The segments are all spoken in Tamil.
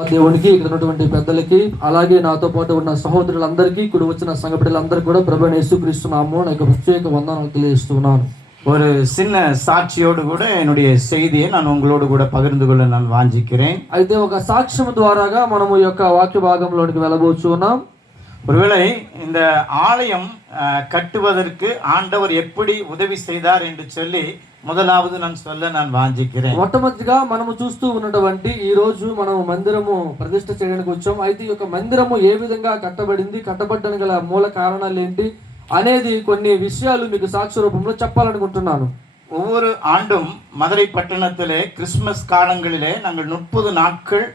దేవునికి ఇక్కడ ఉన్నటువంటి పెద్దలకి అలాగే నాతో పాటు ఉన్న సహోదరులందరికీ ఇక్కడ వచ్చిన సంఘ బిడ్డలందరికీ కూడా ప్రభువైన యేసుక్రీస్తు నామమున నా యొక్క ప్రత్యేక వందనాలు తెలియజేస్తున్నాను. ஒரு சின்ன சாட்சியோடு கூட என்னுடைய செய்தியை நான் உங்களோடு கூட பகிர்ந்து கொள்ள நான் வாஞ்சிக்கிறேன். అయితే ఒక సాక్ష్యం ద్వారాగా మనము ఈ యొక్క వాక్య భాగంలోనికి వెళ్ళబోతున్నాం. ஒருவேளை இந்த ஆலயம் கட்டுவதற்கு ஆண்டவர் எப்படி உதவி செய்தார் என்று சொல்லி முதலாவது நான் சொல்ல நான் வாஞ்சிக்கிறேன். మొట్టమొదటిగా మనము చూస్తూ ఉన్నటువంటి ఈ రోజు మనం మందిరము ప్రతిష్ఠ చేయడానికి వచ్చాం. అయితే ఈ యొక్క మందిరము ఏ విధంగా కట్టబడింది, కట్టబడడానికి గల మూల కారణాలు ఏంటి అనేది కొన్ని విషయాలు మీకు సాక్ష్య రూపంలో చెప్పాలనుకుంటున్నాను. ஒவ்வொரு ஆண்டும் மதுரை பட்டணத்திலே கிறிஸ்துமஸ் காலங்களிலே நாங்கள் 30 நாட்கள்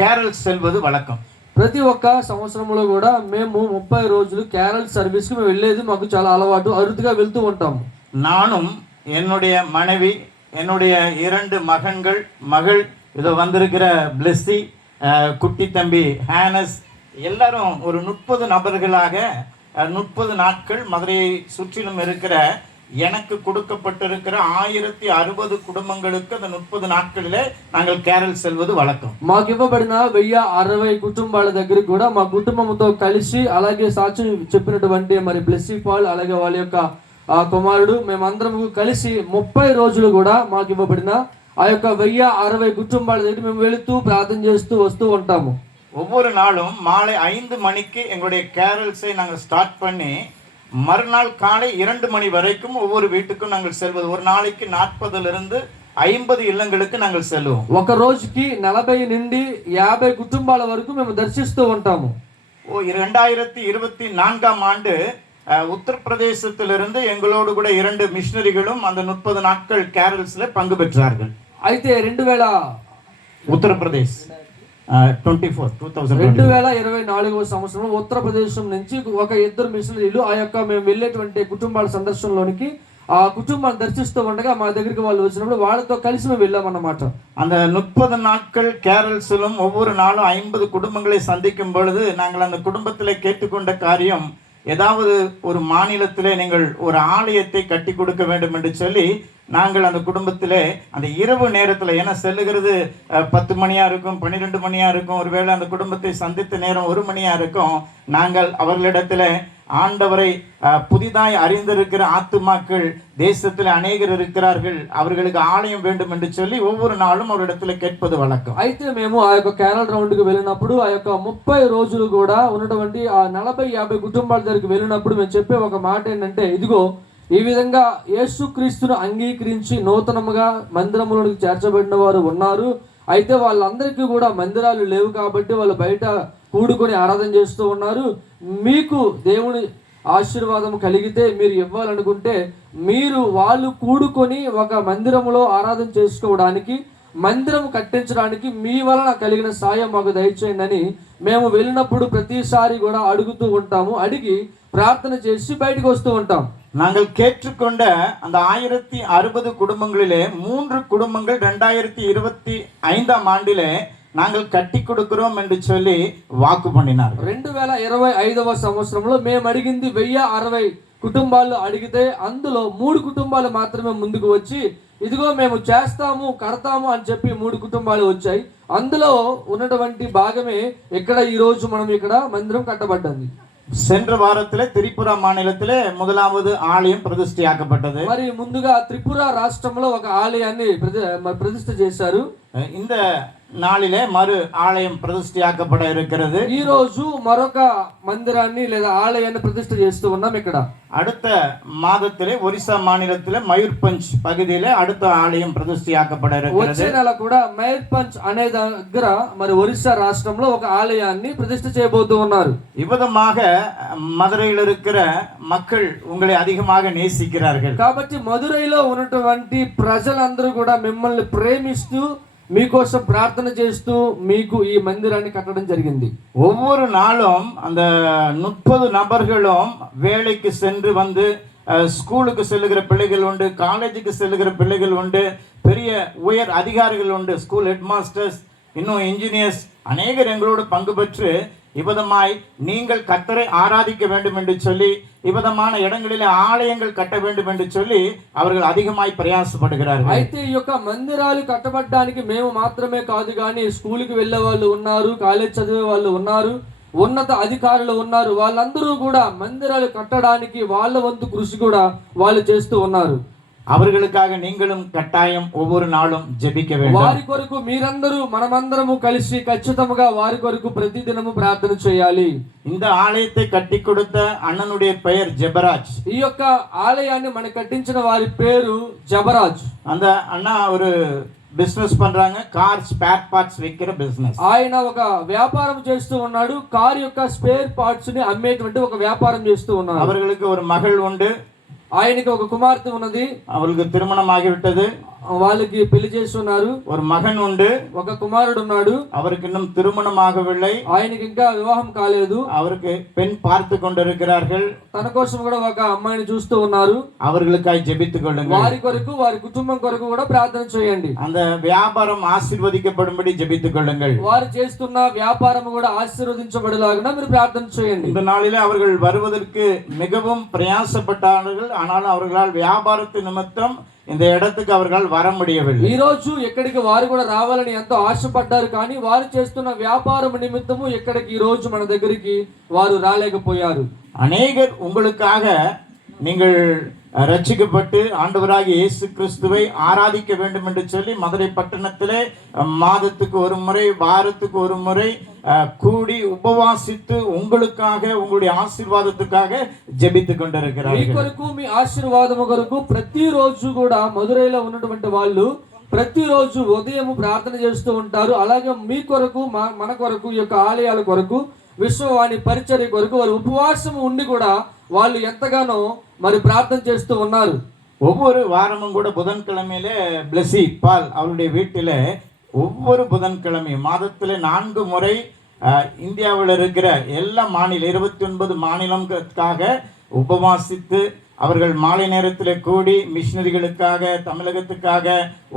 கேரல் செல்வது வழக்கம். ప్రతి ఒక్క సంవత్సరంలో కూడా మేము 30 రోజులు క్యారల్ సర్వీస్కి మేము వెళ్ళేది మాకు చాలా అలవాటు, అరుదుగా వెళ్తూ ఉంటాము. நானும் என்னுடைய மனைவி, என்னுடைய 2 மகள் இதோ வந்திருக்கிற பிளெஸ்ஸி, குட்டி தம்பி ஹானஸ், எல்லாரும் ஒரு 30 நபர்களாக 30 நாட்கள் மதுரையை சுற்றிலும் இருக்கிற எனக்கு கொடுக்கப்பட்டிருக்கிற 1060 குடும்பங்களுக்கு அந்த 30 நாட்களிலே நாங்கள் கேரல் செல்வது வழக்கம். మాకు ఇవ్వబడిన 1060 కుటుంబాల దగ్గరికి కూడా మా కుటుంబంతో కలిసి అలాగే సాక్షి చెప్పినటువంటి మరి బ్లెస్సీ పాల్ అలాగే వాళ్ళ యొక్క కుమారుడు మేమందరం కలిసి 30 రోజులు కూడా మాకు ఇవ్వబడిన ఆ యొక్క 1060 కుటుంబాల దగ్గర మేము వెళుతూ ప్రార్థన చేస్తూ వస్తూ ఉంటాము. ஒவ்வொரு நாளும் மாலை 5 மணிக்கு எங்களுடைய கேரல்ஸை நாங்கள் ஸ்டார்ட் பண்ணி மறுநாள் காலை 2 மணி வரைக்கும் ஒவ்வொரு வீட்டுக்கும் நாங்கள் செல்வது. ஒரு நாளைக்கு 40லிருந்து 50 இல்லங்களுக்கு நாங்கள் செல்வோம். ఒక రోజుకి 40 నుండి 50 కుటుంబాల వరకు మేము దర్శిస్తూ ఉంటాము. 2024ஆம் ஆண்டு உத்தரப்பிரதேசத்திலிருந்து எங்களோடு கூட 2 மிஷனரிகளும் அந்த 30 நாட்கள் கேரல்ஸ்ல பங்கு பெற்றார்கள். అయితే 2024 ఉత్తరప్రదేశ్ 2024 సంవత్సరంలో ఉత్తరప్రదేశం నుంచి ఒక 2 మిషనరీలు ఆ యొక్క మేము వెళ్ళేటువంటి కుటుంబాల సందర్శనలోనికి ఆ కుటుంబాన్ని దర్శిస్తూ ఉండగా మా దగ్గరికి వాళ్ళు వచ్చినప్పుడు వాళ్ళతో కలిసి మేము వెళ్ళామన్నమాట. அந்த 30 நாட்கள் கேரல்ஸிலும் ஒவ்வொரு நாளும் 50 குடும்பங்களை சந்திக்கும் பொழுது நாங்கள் அந்த குடும்பத்திலே கேட்டுக்கொண்ட காரியம், ஏதாவது ஒரு மாநிலத்திலே நீங்கள் ஒரு ஆலயத்தை கட்டி கொடுக்க வேண்டும் என்று சொல்லி நாங்கள் அந்த குடும்பத்திலே அந்த இரவு நேரத்தில், ஏன்னா செல்லுகிறது 10 மணியா இருக்கும், 12 மணியா இருக்கும், ஒருவேளை அந்த குடும்பத்தை சந்தித்த நேரம் 1 மணியா இருக்கும். நாங்கள் அவர்களிடத்தில் ஆண்டவரை புதிதாய் அறிந்திருக்கிற ஆத்துமாக்கள் தேசத்தில் அநேகர் இருக்கிறார்கள், அவர்களுக்கு ஆலயம் வேண்டும் என்று சொல்லி ஒவ்வொரு நாளும் ஒரு இடத்துல கேட்பது வழக்கம். అయితే మేము ఆ యొక్క క్యారల్ రౌండ్కి వెళ్ళినప్పుడు ఆ యొక్క 30 రోజులు కూడా ఉన్నటువంటి ఆ 40-50 కుటుంబాల దగ్గరికి వెళ్ళినప్పుడు మేము చెప్పే ఒక మాట ఏంటంటే, ఇదిగో ఈ విధంగా యేసుక్రీస్తును అంగీకరించి నూతనముగా మందిరములోనికి చేర్చబడిన వారు ఉన్నారు. అయితే వాళ్ళందరికీ కూడా మందిరాలు లేవు కాబట్టి వాళ్ళు బయట కూడుకొని ఆరాధన చేస్తూ ఉన్నారు. మీకు దేవుని ఆశీర్వాదం కలిగితే మీరు ఇవ్వాలనుకుంటే మీరు వాళ్ళు కూడుకొని ఒక మందిరములో ఆరాధన చేసుకోవడానికి, మందిరం కట్టించడానికి మీ వలన కలిగిన సాయం మాకు దయచేయండి అని మేము వెళ్ళినప్పుడు ప్రతిసారి కూడా అడుగుతూ ఉంటాము. అడిగి ప్రార్థన చేసి బయటకు వస్తూ ఉంటాం. நாங்கள் கேட்டுக்கொண்ட அந்த 1060 குடும்பங்களிலே 3 குடும்பங்கள் 2025ஆம் ஆண்டிலே நாங்கள் கட்டி கொடுக்கிறோம் என்று சொல்லி வாக்கு பண்ணினார். 2025వ సంవత్సరంలో మేము అడిగింది 1060 కుటుంబాలు అడిగితే అందులో 3 కుటుంబాలు మాత్రమే ముందుకు వచ్చి ఇదిగో మేము చేస్తాము కడతాము అని చెప్పి 3 కుటుంబాలు వచ్చాయి. అందులో ఉన్నటువంటి భాగమే ఇక్కడ ఈ రోజు మనం ఇక్కడ మందిరం కట్టబడ్డది. சென்ற வாரத்திலே திரிபுரா மாநிலத்திலே முதலாவது ஆலயம் பிரதிஷ்டையாக்கப்பட்டது. మరి ముందుగా త్రిపుర రాష్ట్రంలో ఒక ఆలయాన్ని ప్రతిష్ఠ చేశారు. இந்த நாளிலே மறு ஆலயம் பிரதிஷ்டையாக்கப்பட இருக்கிறது. ఈ రోజు మరొక మందిరాన్ని లేదా ఆలయాన్ని ప్రతిష్ఠ చేస్తూ ఉన్నాం. ఇక్కడ அடுத்த மாதத்திலே ఒరిస్సా மாநிலத்திலே మయూర్పంచ్ పகுதியிலே அடுத்த ஆலயம் பிரதிஷ்டையாக்கப்பட இருக்கிறது. వచ్చే నెల కూడా మయూర్పంచ్ అనే దగ్గర మరి ఒరిస్సా రాష్ట్రంలో ఒక ఆలయాన్ని ప్రతిష్ఠ చేయబోతూ ఉన్నారు. இவ்விதமாக மதுரையில் இருக்கிற மக்கள் உங்களை அதிகமாக நேசிக்கிறார்கள். కాబట్టి మదురైలో ఉన్నటువంటి ప్రజలందరూ కూడా మిమ్మల్ని ప్రేమిస్తూ మీకోసం ప్రార్థన చేస్తూ మీకు ఈ మందిరాన్ని కట్టడం జరిగింది. ஒவ்வொரு நாளும் அந்த 30 நபர்களும் வேலைக்கு சென்று வந்து ஸ்கூலுக்கு செல்லுகிற பிள்ளைகள் உண்டு, காலேஜுக்கு செல்லுகிற பிள்ளைகள் உண்டு, பெரிய உயர் அதிகாரிகள் உண்டு, ஸ்கூல் ஹெட் மாஸ்டர்ஸ், இன்னும் இன்ஜினியர்ஸ் அநேகர் எங்களோடு பங்கு பெற்று இவ்விதமாய் நீங்கள் கர்த்தரை ஆராதிக்க வேண்டும் என்று சொல்லி இவ்விதமான இடங்களிலே ஆலயங்கள் கட்ட வேண்டும் என்று சொல்லி அவர்கள் அதிகமாய் பிரயாசப்படுகிறார்கள். అయితే ఈ యొక్క మందిరాలు కట్టబడడానికి మేము మాత్రమే కాదు కానీ స్కూల్కి వెళ్ళే వాళ్ళు ఉన్నారు, కాలేజ్ చదివే వాళ్ళు ఉన్నారు, ఉన్నత అధికారులు ఉన్నారు. వాళ్ళందరూ కూడా మందిరాలు కట్టడానికి వాళ్ళ వంతు కృషి కూడా వాళ్ళు చేస్తూ ఉన్నారు. அவர்களுக்காக நீங்களும் கட்டாயம் ஒவ்வொரு நாளும் ஜெபிக்க வேண்டும். వారి కొరకు మీరందరూ మనమందరము కలిసి ఖచ్చితంగా వారి కొరకు ప్రతిదినము ప్రార్థన చేయాలి. இந்த ஆலயத்தை கட்டி கொடுத்த அண்ணனுடைய பெயர் ஜெபராஜ். ఈ యొక్క ఆలయాన్ని మనకు కట్టించిన వారి పేరు జబరాజ్. அந்த அண்ணா ஒரு బిజినెస్ பண்றாங்க, కార్ స్పేర్ పార్ట్స్ విక్కిற బిజినెస్. ఆయన ఒక వ్యాపారం చేస్తూ ఉన్నాడు, కార్ యొక్క స్పేర్ పార్ట్స్ ని అమ్మేటువంటి ఒక వ్యాపారం చేస్తూ ఉన్నాడు. அவர்களுக்கு ஒரு மகள் உண்டு, ఆయనకి ఒక కుమార్తె ఉన్నది, அவளுக்கு திருமணம் ஆகிவிட்டது. వాళ్ళకి పెళ్లి చేస్తున్నారు. ஒரு மகன் உண்டு, ఒక కుమారుడు ఉన్నాడు, அவருக்கு இன்னும் திருமணம் ஆகவில்லை. ఆయనకి ఇంకా వివాహం కాలేదు. அவருக்கு பெண் பார்த்து கொண்டிருக்கிறார்கள். తన కోసం కూడా ఒక అమ్మాయిని చూస్తూ ఉన్నారు. அவர்களுக்காய் ஜெபித்துக் கொள்ளுங்கள். వారి కొరకు వారి కుటుంబం కొరకు కూడా ప్రార్థన చేయండి. அந்த வியாபாரம் ஆசீர்வதிக்கப்படும்படி ஜெபித்துக் கொள்ளுங்கள். వారు చేస్తున్న వ్యాపారం కూడా ఆశీర్వదించబడేలాగా మీరు ప్రార్థన చేయండి. இந்த நாளிலே அவர்கள் வருவதற்கு மிகவும் பிரயாசப்பட்டார்கள். ஆனாலும் அவர்களால் வியாபாரத்து நிமித்தம் இந்த இடத்துக்கு அவர்கள் வர முடியவில்லை. ఈ రోజు ఎక్కడికి వారు కూడా రావాలని ఎంతో ఆశపడ్డారు, కానీ వారు చేస్తున్న వ్యాపారం నిమిత్తము ఎక్కడికి ఈ రోజు మన దగ్గరికి వారు రాలేకపోయారు. அநேகர் உங்களுக்காக நீங்கள் ரட்சிக்கப்பட்டு ஆண்டவராகிய இயேசு கிறிஸ்துவை ஆராதிக்க வேண்டும் என்று சொல்லி மதுரை பட்டணத்திலே மாதத்துக்கு ஒரு முறை, வாரத்துக்கு ஒரு முறை கூடி ఉపవాసిத்து உங்களுக்காக, உங்களுடைய ఆశీర్వాదத்துக்காக జెబితుకు కొண்டிருக்கிறார்கள். మీ కొరకు, మీ ఆశీర్వాదము కొరకు ప్రతిరోజు కూడా మదురైలో ఉన్నటువంటి వాళ్ళు ప్రతిరోజు ఉదయం ప్రార్థన చేస్తూ ఉంటారు. అలాగే మీ కొరకు, మన కొరకు, ఈ యొక్క ఆలయాల కొరకు, విశ్వవాణి పరిచర్య కొరకు వారు ఉపవాసం ఉండి కూడా వాళ్ళు ఎంతగానో మరి ప్రార్థన చేస్తూ ఉన్నారు. ஒவ்வொரு வாரமும் கூட புதன்கிழமையிலே பிளஸி பால் அவருடைய வீட்டில் ஒவ்வொரு புதன்கிழமையும் மாதத்தில் 4 முறை இந்தியாவில் இருக்கிற எல்லா 29 மாநிலங்களுக்காக உபவாசித்து அவர்கள் மாலை நேரத்தில் கூடி மிஷனரிகளுக்காக, தமிழகத்துக்காக,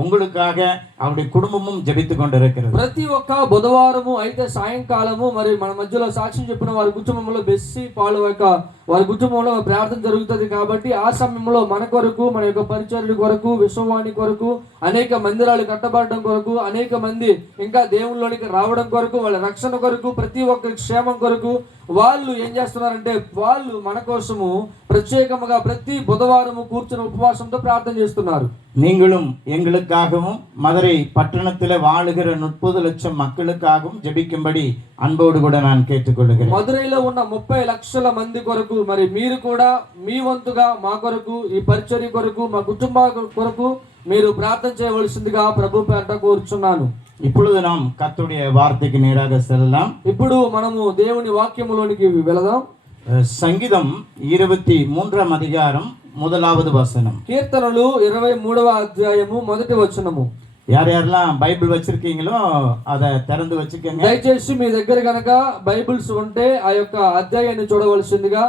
உங்களுக்காக, அவருடைய குடும்பமும் ஜெபித்து கொண்டிருக்கிறது. ప్రతి ఒక్క బుధవారము అయితే సాయంకాలము మరి మన మధ్యలో సాక్ష్యం చెప్పిన వారి కుటుంబంలో బెస్సీ పాలు యొక్క వారి కుటుంబంలో ప్రార్థన జరుగుతుంది. కాబట్టి ఆ సమయంలో మన కొరకు, మన యొక్క పరిచర్య కొరకు, విశ్వవాణి కొరకు, అనేక మందిరాలు కట్టబడడం కొరకు, అనేక మంది ఇంకా దేవుళ్ళలోనికి రావడం కొరకు, వాళ్ళ రక్షణ కొరకు, ప్రతి ఒక్కరి క్షేమం కొరకు వాళ్ళు ఏం చేస్తున్నారంటే వాళ్ళు మన కోసము ప్రత్యేకముగా ప్రతి బుధవారము కూర్చుని ఉపవాసంతో ప్రార్థన చేస్తున్నారు. நீங்களும் எங்களுக்காகவும் மதுரை பட்டணத்தில் வாழுகிற 30 லட்சம் மக்களுக்காகவும் ஜெபிக்கும்படி அன்போடு கூட நான் கேட்டுக்கொள்கிறேன். మదురైలో ఉన్న 30 లక్షల మంది కొరకు మరి మీరు కూడా మీ వంతుగా మా కొరకు, ఈ పరిచర్య కొరకు, మా కుటుంబ కొరకు మీరు ప్రార్థన చేయవలసిందిగా ప్రభు పేరట కోరుచున్నాను. இப்பொழுது நாம் கர்த்தருடைய வார்த்தைக்கு நேராக செல்லலாம். ఇప్పుడు మనము దేవుని వాక్యములోనికి వెళదాం. சங்கீதம் 23ஆம் அதிகாரம் 1வது வசனம். కీర్తనలు 23వ అధ్యాయము 1వ వచనము. யார் யாரெல்லாம் பைபிள் வச்சிருக்கீங்களோ அதை திறந்து வச்சுக்கோங்க. దయచేసి మీ దగ్గర గనక బైబిల్స్ ఉంటే ఆ యొక్క అధ్యాయాన్ని చూడవలసిందిగా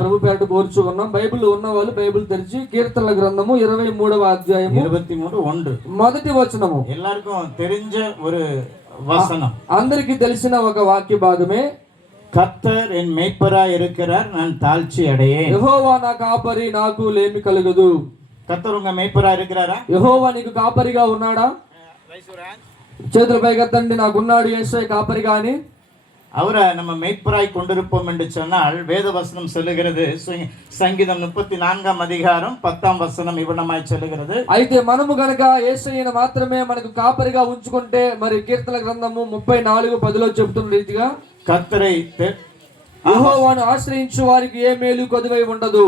ప్రభు పేరట కోరుచు ఉన్నాం. బైబిల్ ఉన్న వాళ్ళు బైబిల్ తెరిచి కీర్తనల గ్రంథము 23వ అధ్యాయము 23:1 మొదటి వచనము. எல்லாருக்கும் தெரிஞ்ச ஒரு வசனம், అందరికీ తెలిసిన ఒక వాక్య భాగమే. கர்த்தர் என் மேய்ப்பராய் இருக்கிறார், நான் தாழ்ச்சி அடையேன். యెహోవా నా కాపరి, నాకు లేమి కలుగదు. கர்த்தர் உங்க மேய்ப்பராய் இருக்கிறாரா? యెహోవా నీకు కాపరిగా ఉన్నాడా? చేతుల పైకెత్తండి. నాకున్నాడు యేసయ్య కాపరిగా అని. அவரை நம்ம மேய்ப்பராய் கொண்டிருப்போம் என்று சொன்னால் வேத வசனம் சொல்லுகிறது. சங்கீதம் 34ஆம் அதிகாரம் 10ஆம் வசனம் இவ்வளமாய் சொல்லுகிறது. అయితే మనము గనక యేసయ్యను మాత్రమే మనకు కాపరిగా ఉంచుకుంటే మరి కీర్తన గ్రంథము 34:10లో చెబుతున్న రీతిగా கர்த்தரை యెహోవాను ఆశ్రయించు వారికి ఏ మేలు కొదువై ఉండదు.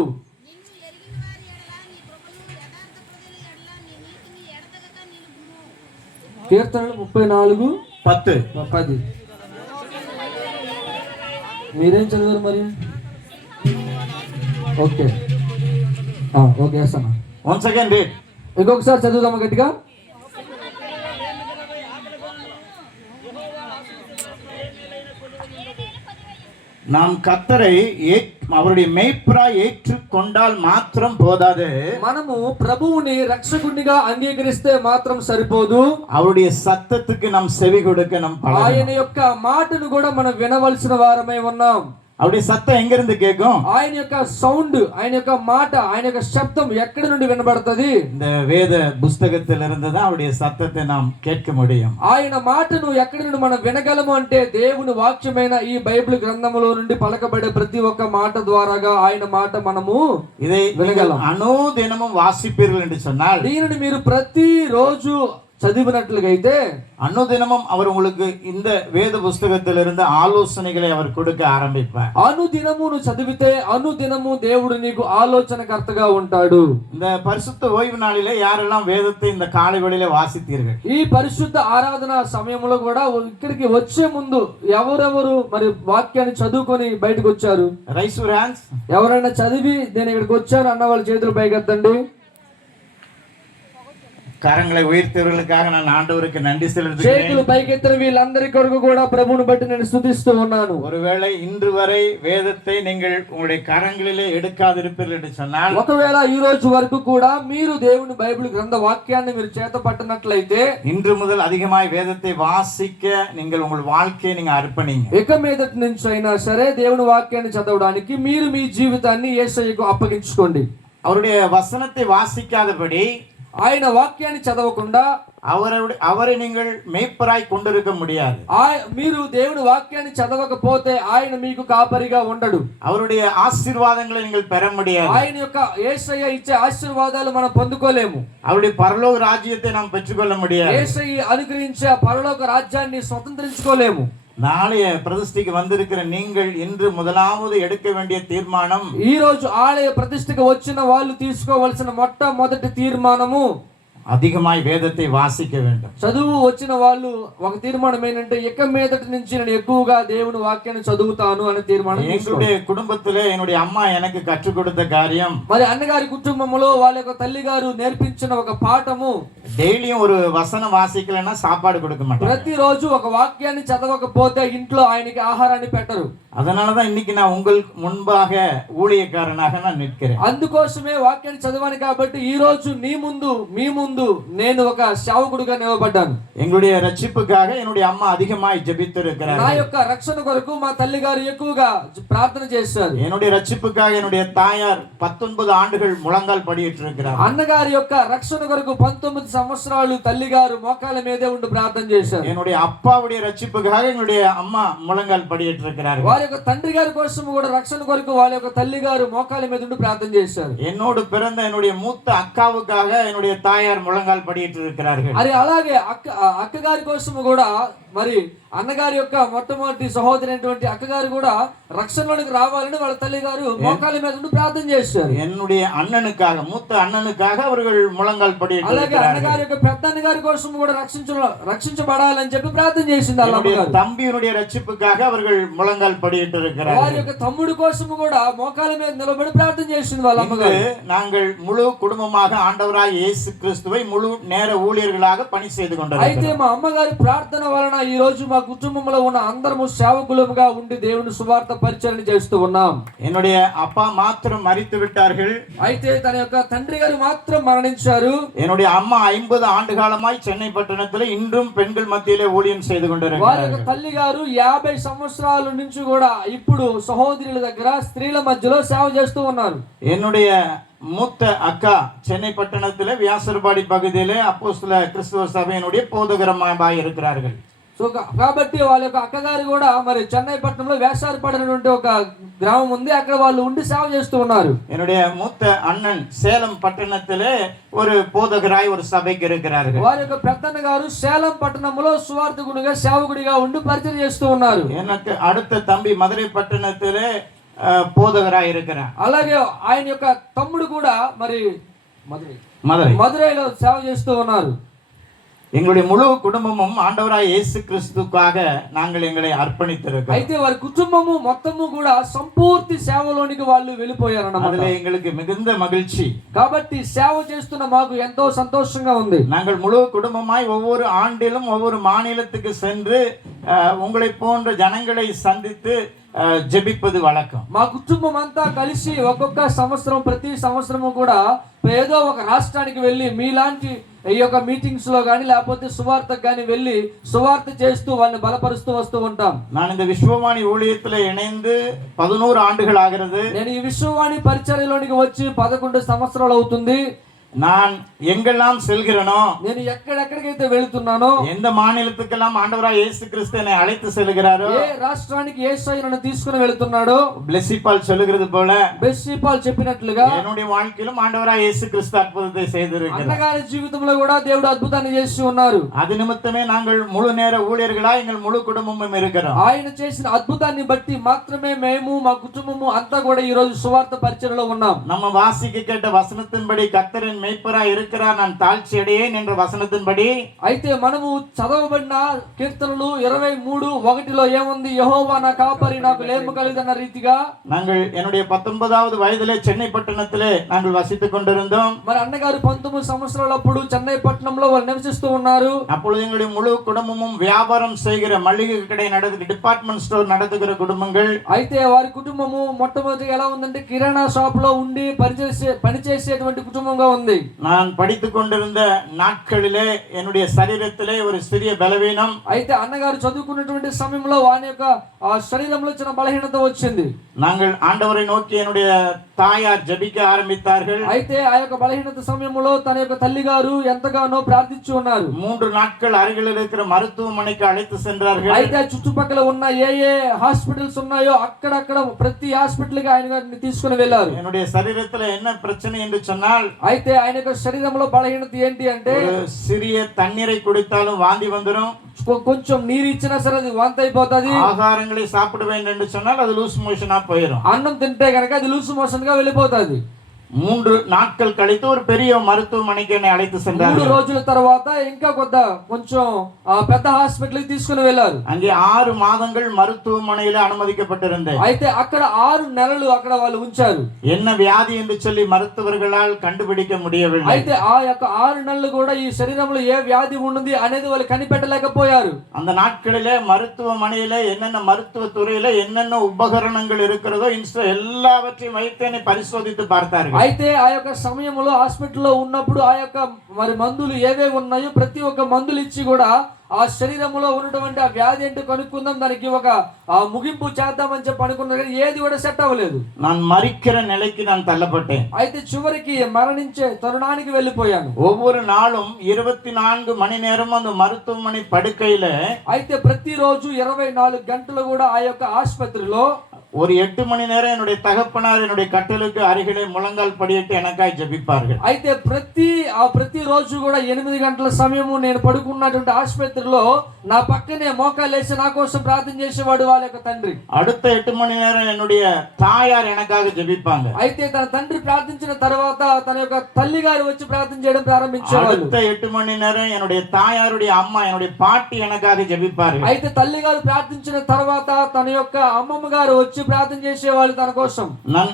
కీర్తనలు 34:10. మీరేం చదివారు మరి? ఓకే ఓకే వేస్తాను. Once again read. ఇంకొకసారి చదువుదామా గట్టిగా? நாம் கர்த்தரை அவருடைய மேய்ப்பராய் ஏற்றுக்கொண்டால் మాత్రం పోదాது. మనము ప్రభువుని రక్షకునిగా అంగీకరిస్తే మాత్రం సరిపోదు, அவருடைய சத்தத்துக்கு நாம் செவி கொடுக்க நாம் பழகணும். ఆయన యొక్క మాటను కూడా మనం వినవలసిన వారమై ఉన్నాం. அவருடைய சத்தம் எங்க இருந்து கேட்கும்? ఆయన యొక్క సౌండ్, ఆయన యొక్క మాట, ఆయన యొక్క శబ్దం ఎక్కడి నుండి వినబడుతుంది? இந்த வேத புஸ்தகத்திலிருந்து தான் அவருடைய சத்தத்தை நாம் கேட்க முடியும். ఆయన మాటను ఎక్కడి నుండి మనం వినగలము అంటే దేవుని వాక్యమైన ఈ బైబిల్ గ్రంథములో నుండి పలకబడే ప్రతి ఒక్క మాట ద్వారాగా ఆయన మాట మనము இதை వినగలం. அனுதினமும் வாசிப்பீர்கள் என்று சொன்னால், దీనిని మీరు ప్రతి రోజు చదివినట్లుగా అయితే அனுதினமும் அவர் உங்களுக்கு இந்த வேத புஸ்தகத்திலிருந்து ஆலோசனைகளை அவர் கொடுக்க ஆரம்பிப்பார். అనుదినమును చదివితే అనుదినము దేవుడు నీకు ఆలోచనకర్తగా ఉంటాడు. இந்த பரிசுத்த ஓய்வு நாளிலே யாரெல்லாம் வேதத்தை இந்த காலை வேளையிலே வாசித்தீர்கள்? ఈ పరిశుద్ధ ఆరాధన సమయంలో కూడా ఇక్కడికి వచ్చే ముందు ఎవరెవరు మరి వాక్యాన్ని చదువుకొని బయటకు వచ్చారు? Rice your hands. ఎవరైనా చదివి నేను ఇక్కడికి వచ్చాను అన్న వాళ్ళ చేతులు పైకెత్తండి. కరంగళ ఉయర్తేవர்களுக்காக நான் ஆண்டவருக்கு நன்றி செலுத்துகிறேன். చేతులు పైకెత్తిన వీళ్ళందరి కొరకు కూడా ప్రభువుని బట్టి నేను స్తుతిస్తూ ఉన్నాను. ஒருவேளை இன்று வரை வேதத்தை நீங்கள் உங்களுடைய கரங்களிலே எடுக்காதிருப்பீர்கள் என்று சொன்னால், ఒకవేళ ఈ రోజు వరకు కూడా మీరు దేవుని బైబిల్ గ్రంథ వాక్యాన్ని మీరు చేత పట్టినట్లయితే இன்று முதல் அதிகமாய் வேதத்தை வாசிக்க நீங்கள் உங்கள் வாழ்க்கையை நீங்க அர்ப்பணிங்க. ఇక మీదటి నుంచి అయినా సరే దేవుని వాక్యాన్ని చదవడానికి మీరు మీ జీవితాన్ని యేసయ్యకు అప్పగించుకోండి. அவருடைய வசனத்தை வாசிக்காதபடி, ఆయన వాక్యాన్ని చదవకుండా அவரை நீங்கள் மேய்ப்பராய் கொண்டிருக்க முடியாது. మీరు దేవుని వాక్యాన్ని చదవకపోతే ఆయన మీకు కాపరిగా ఉండడు. அவருடைய ஆசீర్வாதங்களை நீங்கள் பெற முடியாது. ఆయన యొక్క యేసయ్య ఇచ్చే ఆశీర్వాదాలు మనం పొందుకోలేము. அவருடைய பரலோக ராஜ்யத்தை நாம் பெற்றுக்கொள்ள முடியாது. యేసయ్య అనుగ్రహించే పరలోక రాజ్యాన్ని స్వతంత్రించుకోలేము. நாளைய பிரதிஷ்டைக்கு வந்திருக்கிற நீங்கள் இன்று முதலாவது எடுக்க வேண்டிய தீர்மானம், ఈ రోజు ఆలయ ప్రతిష్టకు వచ్చిన వాళ్ళు తీసుకోవాల్సిన మొట్టమొదటి తీర్మానము அதிகமாய் வேதத்தை வாசிக்க வேண்டும். చదువు వచ్చిన వాళ్ళు ఒక తీర్మానం ఏంటంటే ఇక మీదటి నుంచి నేను ఎక్కువగా దేవుని వాక్యాన్ని చదువుతాను అనే తీర్మానం. என்னுடைய குடும்பத்திலே என்னுடைய அம்மா எனக்கு கற்றுக் கொடுத்த காரியம், మరి అన్నగారి కుటుంబంలో వాళ్ళ యొక్క తల్లి గారు నేర్పించిన ఒక పాఠము, டெய்லியும் ஒரு வசனம் வாசிக்கலன்னா சாப்பாடு கொடுக்க மாட்டாங்க. ప్రతిరోజు ఒక వాక్యాన్ని చదవకపోతే ఇంట్లో ఆయనకి ఆహారాన్ని పెట్టరు. அதனாலதான் இன்னைக்கு நான் உங்களுக்கு முன்பாக ஊழியக்காரனாக நான் நிற்கிறேன். అందుకోసమే వాక్యాన్ని చదవాలి కాబట్టి ఈ రోజు మీ ముందు నేను ఒక సేవకుడిగా నిలబడ్డాను. எங்களுடைய ரட்சிப்புக்காக என்னுடைய அம்மா அதிகமாய் ஜெபித்திருக்கிறார். నా యొక్క రక్షణ కొరకు మా తల్లి గారు ఎక్కువగా ప్రార్థన చేశారు. என்னுடைய ரட்சிப்புக்காக என்னுடைய தாயார் 19 ஆண்டுகள் முழங்கால் படியிட்டு இருக்கிறார். అన్నగారి యొక్క రక్షణ కొరకు 19 సంవత్సరాలు తల్లి గారు మోకాళ్ళ మీదే ఉండి ప్రార్థన చేశారు. என்னுடைய அப்பாவுடைய ரட்சிப்புக்காக என்னுடைய அம்மா முழங்கால் படியிட்டு இருக்கிறார்கள். వారి యొక్క తండ్రి గారి కోసం కూడా రక్షణ కొరకు వాళ్ళ యొక్క తల్లి గారు మోకాళ్ళ మీద ఉండి ప్రార్థన చేశారు. என்னோடு பிறந்த என்னுடைய மூத்த அக்காவுக்காக என்னுடைய தாயார் முழங்கால் படியிட்டு இருக்கிறார்கள். అది అలాగే అక్క గారి కోసం కూడా మరి అన్నగారి యొక్క మొట్టమొదటి సహోదరి అయినటువంటి అక్కగారు కూడా రక్షణలోనికి రావాలని వాళ్ళ తల్లి గారు మోకాళ్ళ మీద ఉండి ప్రార్థన చేశారు. என்னுடைய அண்ணனுக்காக, மூத்த அண்ணனுக்காக அவர்கள் முழங்கால் படியிட்டு అలాగే இருக்கிறார்கள். అన్నగారి యొక్క పెద్ద అన్నగారి కోసం కూడా రక్షించబడాలని చెప్పి ప్రార్థన చేసింది. தம்பியினுடைய ரட்சிப்புக்காக அவர்கள் முழங்கால் படியிட்டு இருக்கிறார்கள். వారి యొక్క తమ్ముడి కోసం కూడా మోకాళ్ళ మీద నిలబడి ప్రార్థన చేసింది వాళ్ళ అమ్మగారు. நாங்கள் முழு குடும்பமாக ஆண்டவராய் இயேசு கிறிஸ்துவை முழு நேர ஊழியர்களாக பணி செய்து கொண்டிருக்கிறோம். అయితే మా అమ్మగారి ప్రార్థన వలన ఈ రోజు మా కుటుంబంలో ఉన్న అందరము సేవకులుగా ఉండి దేవుని సువార్త పరిచర్య చేస్తూ ఉన్నాం. என்னுடைய அப்பா மாத்திரம் மரித்து விட்டார்கள். అయితే తన యొక్క తండ్రి గారు మాత్రం మరణించారు. என்னுடைய அம்மா 50 ஆண்டு காலமாய் சென்னை பட்டணத்தில் இன்றும் பெண்கள் மத்தியிலே ஊழியம் செய்து கொண்டிருக்கிறார்கள். వారి యొక్క తల్లి గారు 50 సంవత్సరాల నుంచి కూడా ఇప్పుడు సహోదరుల దగ్గర స్త్రీల మధ్యలో సేవ చేస్తూ ఉన్నారు. என்னுடைய மூத்த அக்கா சென்னை பட்டணத்திலே வியாசர்பாடி பகுதியிலே அப்போஸ்தல கிறிஸ்துவ சபையினுடைய போதகரமாய் இருக்கிறார்கள். సో కాబట్టి వాళ్ళ యొక్క అక్కగారు కూడా మరి చెన్నై పట్టణంలో వేసారపడినటువంటి ఒక గ్రామం ఉంది, అక్కడ వాళ్ళు ఉండి సేవ చేస్తూ ఉన్నారు. என்னுடைய மூத்த அண்ணன் சேலம் பட்டணத்திலே ஒரு போதகராய் ஒரு சபைக்கு இருக்கிறார்கள். వారి యొక్క పెద్దన్న గారు సేలం పట్టణంలో సువార్థకునిగా సేవకుడిగా ఉండి పరిచయం చేస్తూ ఉన్నారు. எனக்கு அடுத்த தம்பி மதுரை பட்டணத்திலே போதகராய் இருக்கிறார். అలాగే ఆయన యొక్క తమ్ముడు కూడా మరి மதுரை మధురైలో సేవ చేస్తూ ఉన్నారు. எங்களுடைய முழு குடும்பமும் ஆண்டவராய் இயேசு கிறிஸ்துவுக்காக நாங்கள் எங்களை அர்ப்பணித்திருக்கிறோம். అయితే వారి కుటుంబము మొత్తము కూడా సంపూర్తి సేవలోనికి వాళ్ళు వెళ్ళిపోయారన్నమాట. அதுல எங்களுக்கு மிகுந்த மகிழ்ச்சி. కాబట్టి సేవ చేస్తున్న మాకు ఎంతో సంతోషంగా ఉంది. நாங்கள் முழு குடும்பமாய் ஒவ்வொரு ஆண்டிலும் ஒவ்வொரு மாநிலத்துக்கு சென்று உங்களை போன்ற ஜனங்களை சந்தித்து ஜெபிப்பது வழக்கம். మా కుటుంబం అంతా కలిసి ఒక్కొక్క సంవత్సరం ప్రతి సంవత్సరము కూడా ఏదో ఒక రాష్ట్రానికి వెళ్ళి మీలాంటి ఈ యొక్క మీటింగ్స్ లో గానీ లేకపోతే సువార్తకు గానీ వెళ్ళి సువార్త చేస్తూ వాళ్ళని బలపరుస్తూ వస్తూ ఉంటాం. நான் இந்த விஸ்வவாணி ஊழியத்துல இணைந்து 11 ஆண்டுகள் ஆகிறது. నేను ఈ విశ్వవాణి పరిచర్యలోనికి వచ్చి 11 సంవత్సరాలు అవుతుంది. நான் எங்கெல்லாம் செல்கிறனோ, నేను ఎక్కడెక్కడికైతే వెళ్తున్నానో, எந்த மாநிலத்துக்கெல்லாம் ஆண்டவராய் இயேசு கிறிஸ்து என்னை அழைத்து செல்கிறாரோ, ఏ రాష్ట్రానికి యేసయ్య నన్ను తీసుకుని వెళ్తున్నాడో, பிளெஸிபால் சொல்லுகிறது போல బెస్సీపాల్ చెప్పినట్లుగా என்னுடைய வாழ்க்கையிலும் ஆண்டவராய் இயேசு கிறிஸ்து அற்புதத்தை செய்திருக்கிறார். అన్నగారి జీవితంలో కూడా దేవుడు అద్భుతాన్ని చేసి ఉన్నారు. அது நிமித்தமே நாங்கள் முழு நேர ஊழியர்களா எங்கள் முழு குடும்பமும் இருக்கிறோம். ఆయన చేసిన అద్భుతాన్ని బట్టి మాత్రమే మేము మా కుటుంబము అంతా కూడా ఈ రోజు సువార్త పరిచర్యలో ఉన్నాం. நம்ம வாசிக்க கேட்ட வசனத்தின்படி கர்த்தரின் மேய்ப்பராய் இருக்கிறார், நான் தாழ்ச்சி அடையேன் என்ற வசனத்தின்படி, అయితే మనము చదవబడిన కీర్తనలు 23:1లో ఏముంది? యెహోవా నా కాపరి, నాకు లేమి కలుగదన్న రీతిగా நாங்கள் என்னுடைய 19வது வயதிலே சென்னை பட்டணத்திலே நாங்கள் வசித்துக் கொண்டிருந்தோம். మరి అన్నగారు 19 సంవత్సరాలప్పుడు చెన్నై పట్టణంలో వాళ్ళు నివసిస్తూ ఉన్నారు. அப்பொழுது எங்களுடைய முழு குடும்பமும் வியாபாரம் செய்கிற மளிகை கடை நடத்துகிற டிபார்ட்மெண்ட் ஸ்டோர் நடத்துகிற குடும்பங்கள். అయితే వారి కుటుంబము మొట్టమొదటి ఎలా ఉందంటే కిరాణా షాప్ లో ఉండి పనిచేసేటువంటి కుటుంబంగా ఉంది. நான் படித்துக் கொண்டிருந்த நாட்களிலே என்னுடைய சரீரத்திலே ஒரு சிறிய பலவீனம். అయితే అన్నగారు చదువుకున్నటువంటి సమయంలో వాని యొక్క శరీరంలో చిన్న బలహీనత వచ్చింది. நாங்கள் ஆண்டவரை நோக்கி என்னுடைய தாயார் ஜெபிக்க ஆரம்பித்தார்கள். అయితే ఆ యొక్క బలహీనత సమయంలో తన యొక్క తల్లి గారు ఎంతగానో ప్రార్థించి ఉన్నారు. 3 நாட்கள் அருகில் இருக்கிற மருத்துவமனைக்கு அழைத்து சென்றார்கள். అయితే చుట్టుపక్కల ఉన్న ఏ హాస్పిటల్స్ ఉన్నాయో అక్కడక్కడ ప్రతి హాస్పిటల్ కి ఆయన గారిని తీసుకుని వెళ్ళారు. என்னுடைய சரீரத்துல என்ன பிரச்சனை என்று சொன்னால், అయితే ఆయన యొక్క శరీరంలో బలహీనత ఏంటి అంటే, சிறிய தண்ணீரை குடித்தாலும் வாந்தி வந்துரும், కొంచెం నీరు ఇచ్చినా సరే అది వాంతి అయిపోతుంది, ஆகாரங்களை சாப்பிட வேண்டும் என்று சொன்னால் அது லூஸ் மோஷனா போயிடும், అన్నం తింటే కనుక అది లూస్ మోషన్ గా వెళ్ళిపోతుంది. 3 நாட்கள் கழித்து ஒரு பெரிய மருத்துவமனைக்கு என்னை அழைத்து சென்றார்கள். 3 రోజుల తర్వాత ఇంకా కొంచెం పెద్ద హాస్పిటల్ కి తీసుకుని వెళ్ళారు. அங்கே 6 மாதங்கள் மருத்துவமனையில அனுமதிக்கப்பட்டிருந்தேன். అయితే అక్కడ 6 నెలలు అక్కడ వాళ్ళు ఉంచారు. என்ன வியாதி என்று சொல்லி மருத்துவர்களால் கண்டுபிடிக்க முடியவில்லை. అయితే ఆ యొక్క 6 నెలలు కూడా ఈ శరీరంలో ఏ వ్యాధి ఉన్నది అనేది వాళ్ళు కనిపెట్టలేకపోయారు. அந்த நாட்களிலே மருத்துவமனையில என்னென்ன மருத்துவ துறையில என்னென்ன உபகரணங்கள் இருக்கிறதோ எல்லாவற்றையும் வைத்து என்னை பரிசோதித்து பார்த்தார்கள். అయితే ఆ యొక్క సమయంలో హాస్పిటల్లో ఉన్నప్పుడు ఆ యొక్క మరి మందులు ఏవేవి ఉన్నాయో ప్రతి ఒక్క మందులు ఇచ్చి కూడా ఆ శరీరంలో ఉన్నటువంటి ఆ వ్యాధి ఏంటో కనుక్కుందాం, దానికి ఒక ముగింపు చేద్దామని చెప్పి అనుకున్నారు, కానీ ఏది కూడా సెట్ అవ్వలేదు. நான் மரிக்கிற நிலைக்கு நான் தள்ளப்பட்டேன். అయితే చివరికి మరణించే తరుణానికి వెళ్ళిపోయాను. ஒவ்வொரு நாளும் 24 மணி நேரம் அந்த மருத்துவமனை படுக்கையில, అయితే ప్రతిరోజు 24 గంటలు కూడా ఆ యొక్క ఆసుపత్రిలో ஒரு 8 மணி நேரம் என்னுடைய தகப்பனார் என்னுடைய கட்டிலுக்கு அருகிலே முழங்கால் படியிட்டு எனக்காய் ஜெபிப்பார்கள். అయితే ప్రతి రోజు కూడా 8 గంటల సమయము నేను పడుకున్నటువంటి ఆసుపత్రిలో నా పక్కనే మోకాలేసి నా కోసం ప్రార్థన చేసేవాడు వాళ్ళ యొక్క తండ్రి. அடுத்த 8 மணி நேரம் என்னுடைய தாயார் எனக்காக ஜெபிப்பாங்க. అయితే తన తండ్రి ప్రార్థించిన తర్వాత తన యొక్క తల్లి గారు వచ్చి ప్రార్థన చేయడం ప్రారంభించేవాళ్ళు. அடுத்த 8 மணி நேரம் என்னுடைய தாயாருடைய அம்மா என்னுடைய பாட்டி எனக்காக ஜெபிப்பார்கள். అయితే తల్లి గారు ప్రార్థించిన తర్వాత తన యొక్క అమ్మమ్మ గారు వచ్చి ప్రార్థన చేసేవాళ్ళు తన కోసం.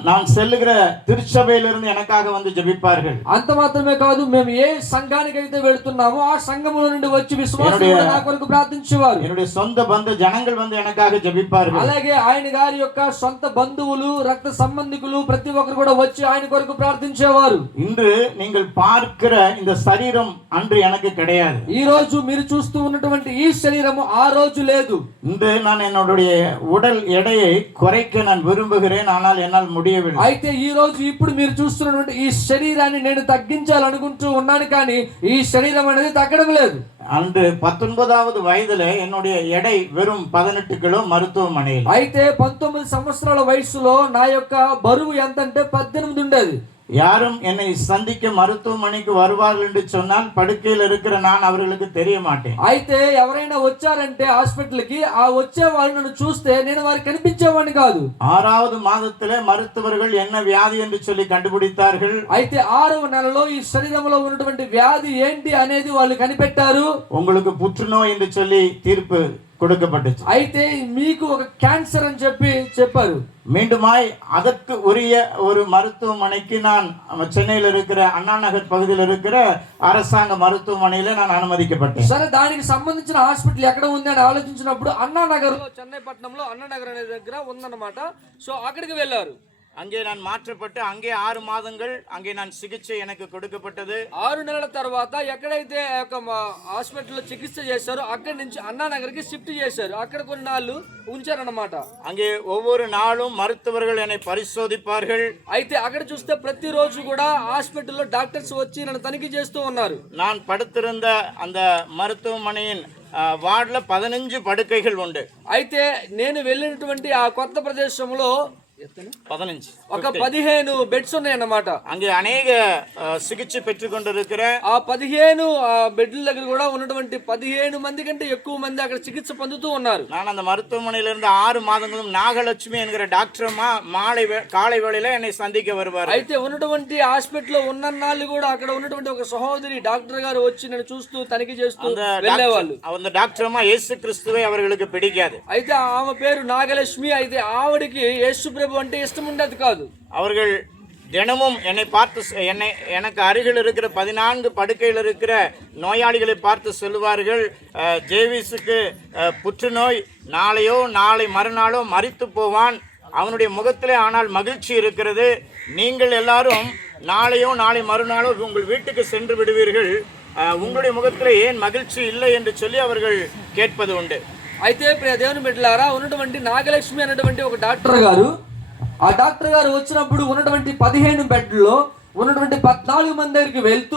நான் செல்லுகிற திருச்சபையிலிருந்து எனக்காக வந்து ஜெபிப்பார்கள். అంత మాత్రమే కాదు, మేము ఏ సంఘానికి అయితే వెళ్తున్నామో ఆ సంఘములో నుండి వచ్చి విశ్వాసులు నా కొరకు ప్రార్థించేవారు. என்னுடைய சொந்த பந்த ஜனங்கள் வந்து எனக்காக ஜெபிப்பார்கள். అలాగే ఆయన గారి యొక్క సొంత బంధువులు రక్త సంబంధికులు ప్రతి ఒక్కరు కూడా వచ్చి ఆయన కొరకు ప్రార్థించేవారు. இன்று நீங்கள் பார்க்கிற இந்த சரீரம் அன்று எனக்கு கிடையாது. ఈ రోజు మీరు చూస్తూ ఉన్నటువంటి ఈ శరీరము ఆ రోజు లేదు. இன்று நான் என்னுடைய உடல் எடையை குறைக்க நான் விரும்புகிறேன், ஆனால் என்னால் முடியவில்லை. అయితే ఈ రోజు ఇప్పుడు మీరు చూస్తున్నటువంటి ఈ శరీరాన్ని నేను తగ్గించాలనుకుంటూ ఉన్నాను, కానీ ఈ శరీరం అనేది తగ్గడం లేదు. அன்று 19வது வயதுல என்னுடைய எடை வெறும் 18 கிலோ மருத்துவமனையில். అయితే 19 సంవత్సరాల వయసులో నా యొక్క బరువు ఎంత అంటే 18 ఉండేది. யாரும் என்னை சந்திக்க மருத்துவமனைக்கு வருவார்கள் என்று சொன்னால் படுக்கையில் இருக்கிற நான் அவர்களுக்கு தெரிய மாட்டேன். అయితే ఎవరైనా వచ్చారంటే హాస్పిటల్ కి ఆ వచ్చే వాళ్ళు నన్ను చూస్తే నేను వారికి కనిపించేవాడిని కాదు. 6வது மாதத்திலே மருத்துவர்கள் என்ன வியாதி என்று சொல்லி கண்டுபிடித்தார்கள். అయితే 6వ నెలలో ఈ శరీరంలో ఉన్నటువంటి వ్యాధి ఏంటి అనేది వాళ్ళు కనిపెట్టారు. உங்களுக்கு புற்றுநோய் என்று சொல்லி தீர்ப்பு கொடுக்கப்பட்டுச்சு. అయితే మీకు ఒక క్యాన్సర్ అని చెప్పారు. மீண்டுமாய் அதற்கு உரிய ஒரு மருத்துவமனைக்கு நான் சென்னையில் இருக்கிற அண்ணா நகர் பகுதியில் இருக்கிற அரசாங்க மருத்துவமனையில நான் அனுமதிக்கப்பட்டேன். సరే, దానికి సంబంధించిన హాస్పిటల్ ఎక్కడ ఉంది అని ఆలోచించినప్పుడు అన్నా నగర్ లో, చెన్నై పట్టణంలో అన్నా నగర్ అనే దగ్గర ఉందన్నమాట. సో అక్కడికి వెళ్ళారు. அங்கே நான் மாற்றப்பட்டு அங்கே 6 மாதங்கள் அங்கே நான் சிகிச்சை எனக்கு கொடுக்கப்பட்டது. 6 నెలల తర్వాత ఎక్కడైతే ఒక హాస్పిటల్లో చికిత్స చేశారో అక్కడి నుంచి అన్నా నగర్కి షిఫ్ట్ చేశారు. అక్కడ కొన్ని నాళ్ళు ఉంచారన్నమాట. அங்கே ஒவ்வொரு நாளும் மருத்துவர்கள் என்னை பரிசோதிப்பார்கள். అయితే అక్కడ చూస్తే ప్రతిరోజు కూడా హాస్పిటల్లో డాక్టర్స్ వచ్చి నన్ను తనిఖీ చేస్తూ ఉన్నారు. நான் పడుத்திருந்த அந்த మరుத்துவమனையின் వార్డులో 15 పడుకైகள் உண்டு. అయితే నేను వెళ్ళినటువంటి ఆ కొత్త ప్రదేశంలో 15 ఒక 15 బెడ్స్ ఉన్నాయన్నమాట. அங்கே அநேக சிகிச்சை பெற்றுக்கொண்டிருக்கிற ఆ 15 బెడ్ల దగ్గర కూడా ఉన్నటువంటి 15 మంది కంటే ఎక్కువ మంది అక్కడ చికిత్స పొందుతూ ఉన్నారు. நான் அந்த மருத்துவமனையில இருந்து 6 மாதங்களும் நாகலட்சுமி என்கிற டாக்டர் அம்மா காலை வேளையில என்னை சந்திக்க வருவார். అయితే ఉన్నటువంటి హాస్పిటల్లో ఉన్నన్నాళ్ళు కూడా అక్కడ ఉన్నటువంటి ఒక సహోదరి డాక్టర్ గారు వచ్చి నన్ను చూస్తూ తనిఖీ చేస్తూ వెళ్ళేవాళ్ళు. அந்த டாக்டர் அம்மா இயேசு கிறிஸ்துவை அவர்களுக்கு பிடிக்காது. అయితే ఆమె పేరు నాగలక్ష్మి. అయితే ఆవిడికి యేసు ప్రభు అంటే ఇష్టం ఉండేది కాదు. அவர்கள் தினமும் என்னை பார்த்து எனக்கு அருகில் இருக்கிற 14 படுக்கையில் இருக்கிற நோயாளிகளை பார்த்து சொல்லுவார்கள், ஜேவிஸுக்கு புற்றுநோய், நாளையோ நாளை மறுநாளோ மரித்து போவான், அவனுடைய முகத்திலே ஆனால் மகிழ்ச்சி இருக்கிறது, நீங்கள் எல்லாரும் நாளையோ நாளை மறுநாளோ உங்கள் வீட்டுக்கு சென்று விடுவீர்கள், உங்களுடைய முகத்திலே ஏன் மகிழ்ச்சி இல்லை என்று சொல்லி அவர்கள் கேட்பது உண்டு. అయితే ప్రియ దేవుని బిడ్డలారా, ఉన్నటువంటి నాగలక్ష్మి అనేటువంటి ఒక డాక్టర్ గారు, ఆ డాక్టర్ గారు వచ్చినప్పుడు ఉన్నటువంటి 15 బెడ్లలో ఉన్నటువంటి 14 మంది దగ్గరికి వెళ్తూ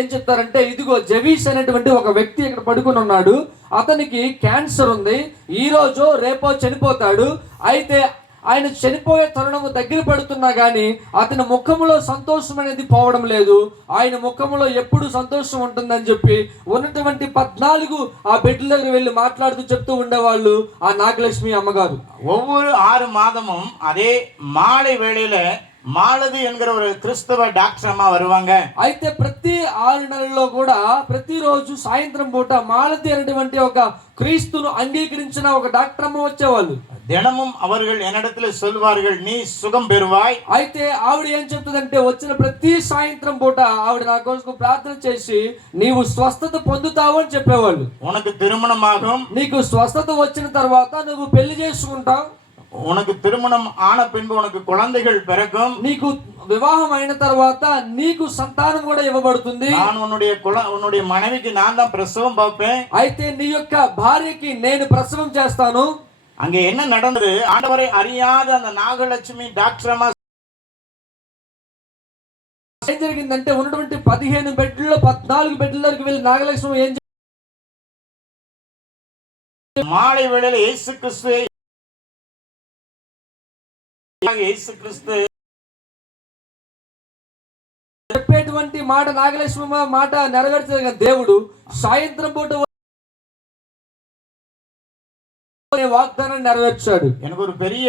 ఏం చెప్తారంటే, ఇదిగో జెవీస్ అనేటువంటి ఒక వ్యక్తి ఇక్కడ పడుకొని ఉన్నాడు, అతనికి క్యాన్సర్ ఉంది, ఈ రోజు రేపో చనిపోతాడు. అయితే ఆయన చనిపోయే తరుణము దగ్గర పడుతున్నా కానీ అతని ముఖంలో సంతోషం అనేది పోవడం లేదు, ఆయన ముఖంలో ఎప్పుడు సంతోషం ఉంటుందని చెప్పి ఉన్నటువంటి 14 ఆ బెడ్ల దగ్గర వెళ్ళి మాట్లాడుతూ చెప్తూ ఉండేవాళ్ళు ఆ నాగలక్ష్మి అమ్మగారు. ஒவ்வொரு 6 மாதமும் அதே மாலை வேளையில మాలది ఎన్గర ఒక క్రైస్తవ డాక్టర్ అమ్మ வருவாங்க. అయితే ప్రతి 6 నెలల్లో కూడా ప్రతిరోజు సాయంత్రం పూట మాలతి అనేటువంటి ఒక క్రీస్తును అంగీకరించిన ఒక డాక్టర్ అమ్మ వచ్చేవాళ్ళు. தினமும் அவர்கள் என்னிடத்தில் சொல்வார்கள், நீ சுகம் பெறுவாய். అయితే ఆవిడ ఏం చెప్తుందంటే, వచ్చిన ప్రతి సాయంత్రం పూట ఆవిడ నా కోసం ప్రార్థన చేసి నీవు స్వస్థత పొందుతావు అని చెప్పేవాళ్ళు. உனக்கு திருமணமாகும், నీకు స్వస్థత వచ్చిన తర్వాత నువ్వు పెళ్లి చేసుకుంటావు, உனக்கு திருமணம் ஆன பின்பு உனக்கு குழந்தைகள் பிறக்கும், నీకు వివాహం అయిన తర్వాత నీకు సంతానం కూడా ఇవ్వబడుతుంది, நான் உன்னுடைய மனைவிக்கு நான் தான் பிரசவம் பார்ப்பேன், అయితే నీ యొక్క భార్యకి నేను ప్రసవం చేస్తాను. அங்கே என்ன நடந்தது? ஆண்டவரை அறியாத அந்த நாகலட்சுமி டாக்டர் அம்மா ఏం జరిగిందంటే, ఉన్నటువంటి 15 బెడ్లలో 14 బెడ్ల దగ్గరికి వెళ్ళి నాగలక్ష్మి ఏం மாலை வேளையில இயேசு கிறிஸ்து చెప్పేటువంటి మాట, నాగలక్ష్మి మాట నెరవేర్చే దేవుడు సాయంత్రం పూట వాగ్దానం నెరవేర్చాడు. எனக்கு ஒரு பெரிய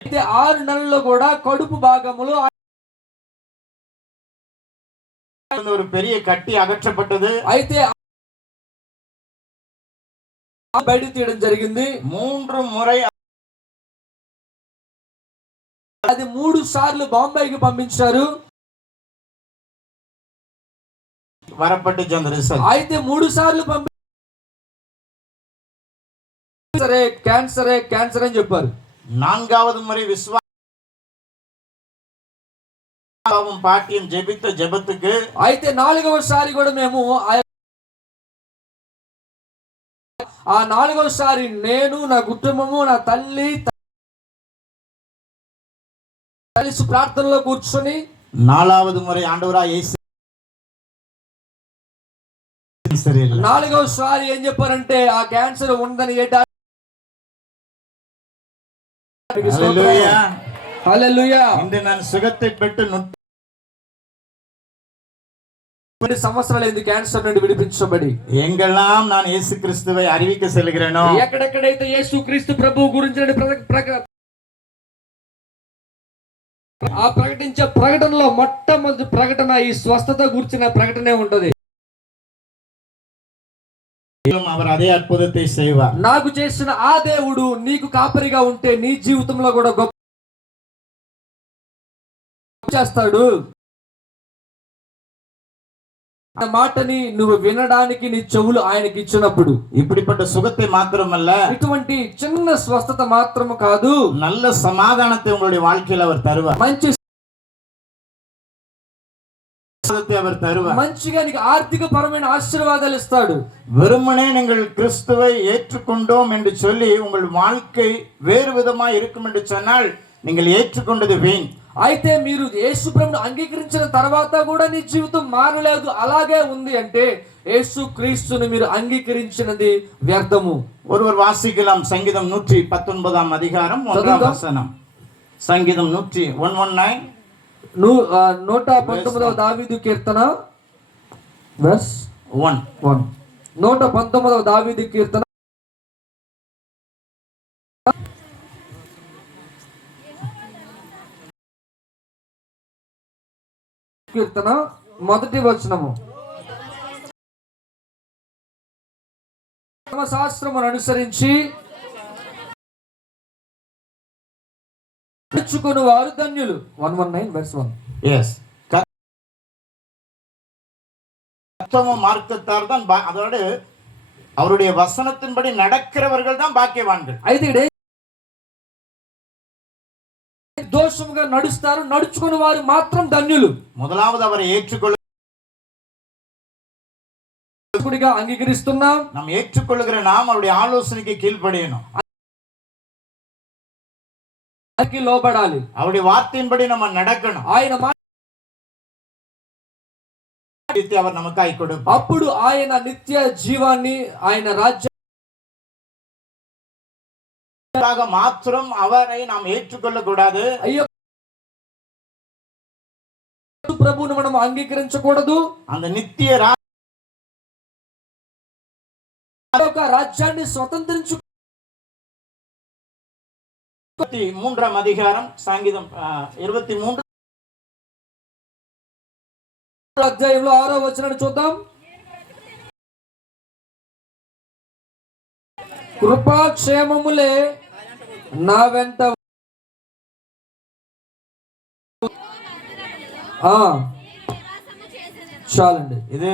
అయితే 6 నెలల్లో కూడా కడుపు భాగములో ஒரு பெரிய கட்டி అగற்றப்பட்டது. అయితే బయట తీయడం జరిగింది. 3 ముறை అది 3 సార్లు బాంబేకి పంపించారు. வரப்பட்டு ரிசల్ట్ అయితే 3 సార్లు క్యాన్సరే అని చెప్పారు. 4வது முறை విశ్వాసం పాఠ్యం జపిత జపத்துக்கு, అయితే 4వ సారి కూడా మేము ఆ 4వ సారి నేను, నా కుటుంబము, నా తల్లి ప్రార్థనలో కూర్చొని 4வது முறை ஆண்டவரா இயேசு 4వ సారి ఏం చెప్పారంటే, ఆ క్యాన్సర్ ఉందని హల్లెలూయా. இன்று நான் சுகத்தை பெற்று 30 సంవత్సరాలైంది క్యాన్సర్ నుండి విడిపించబడి. எங்கெல்லாம் நான் இயேசு கிறிஸ்துவை அறிவிக்க செல்கிறேனோ, ఎక్కడెక్కడైతే యేసు క్రీస్తు ప్రభువు గురించి ఆ ప్రకటించే ప్రకటనలో మొట్టమొదటి ప్రకటన ఈ స్వస్థత గురించిన ప్రకటనే ఉంటది. அவர் அதே అద్భుతத்தை செய்வார். నాకు చేసిన ఆ దేవుడు నీకు కాపరిగా ఉంటే నీ జీవితంలో కూడా గొప్ప చేస్తాడు. ఆ మాటని నువ్వు వినడానికి నీ చెవులు ఆయనకి ఇచ్చినప్పుడు இப்படிப்பட்ட சுகத்தை மாத்திரமல்ல, ఇటువంటి చిన్న స్వస్థత మాత్రము కాదు, நல்ல சமாதானத்தை உங்களுடைய வாழ்க்கையில் அவர் தருவார். మంచి அவர் தருவார். మంచిగా నీకు ఆర్థిక పరమైన ఆశీర్వాదాలు ఇస్తాడు. வெறுமனே நீங்கள் கிறிஸ்துவை ஏற்றுக்கொண்டோம் என்று சொல்லி உங்கள் வாழ்க்கை வேறு விதமாய் இருக்கும் என்று சொன்னால் நீங்கள் ஏற்றுக்கொண்டது வீண். అయితే మీరు యేసు ప్రభువును అంగీకరించిన తర్వాత కూడా నీ జీవితం మారలేదు, అలాగే ఉంది అంటే యేసు క్రీస్తును మీరు అంగీకరించినది వ్యర్థము. ஒருவர் வாசிக்கலாம் சங்கீதம் 119 அதிகாரம் 1 வசனம். சங்கீதம் 119 119వ దావీదు కీర్తన వెర్స్ 1. 119వ దావీదు కీర్తన మొదటి వచనము. ధర్మశాస్త్రమును అనుసరించి నడుచుకుని వారు ధన్యులు. 119 verse 1. yes உத்தம மார்க்கத்தார் தான், அதோடு அவருடைய வசனத்தின்படி நடக்கிறவர்கள் தான் பாக்கியவான்கள். అయితే దోషముగా నడుస్తారు, నడుచుకుని వారు మాత్రం ధన్యులు. முதலாவது அவரை ఏற்றுకొల్లుగా అంగీకరిస్తున్నాం. நாம் ஏற்றுக்கொள்ளுகிற நாம் அவருடைய ஆலோசனைக்கு கீழ்ப்படியணும், లోబడాలి, அவருடைய வார்த்தையின்படி நம்ம நடக்கணும். ఆయన அவர் நமக்காய் கொடுப்பார். అప్పుడు ఆయన నిత్య జీవాన్ని, ఆయన రాజ్య மாத்திரம் அவரை நாம் ஏற்றுக்கொள்ள கூடாது. అయ్యో ప్రభువును మనం అంగీకరించకూడదు. அந்த நித்திய రాజ్యాన్ని స్వతంత్రించు. 23 அதிகாரம் సంగీతం 23 అధ్యాయంలో 6వ వచనాన్ని చూద్దాం. కృపాక్షేమములే నా వెంట చాలండి. ఇది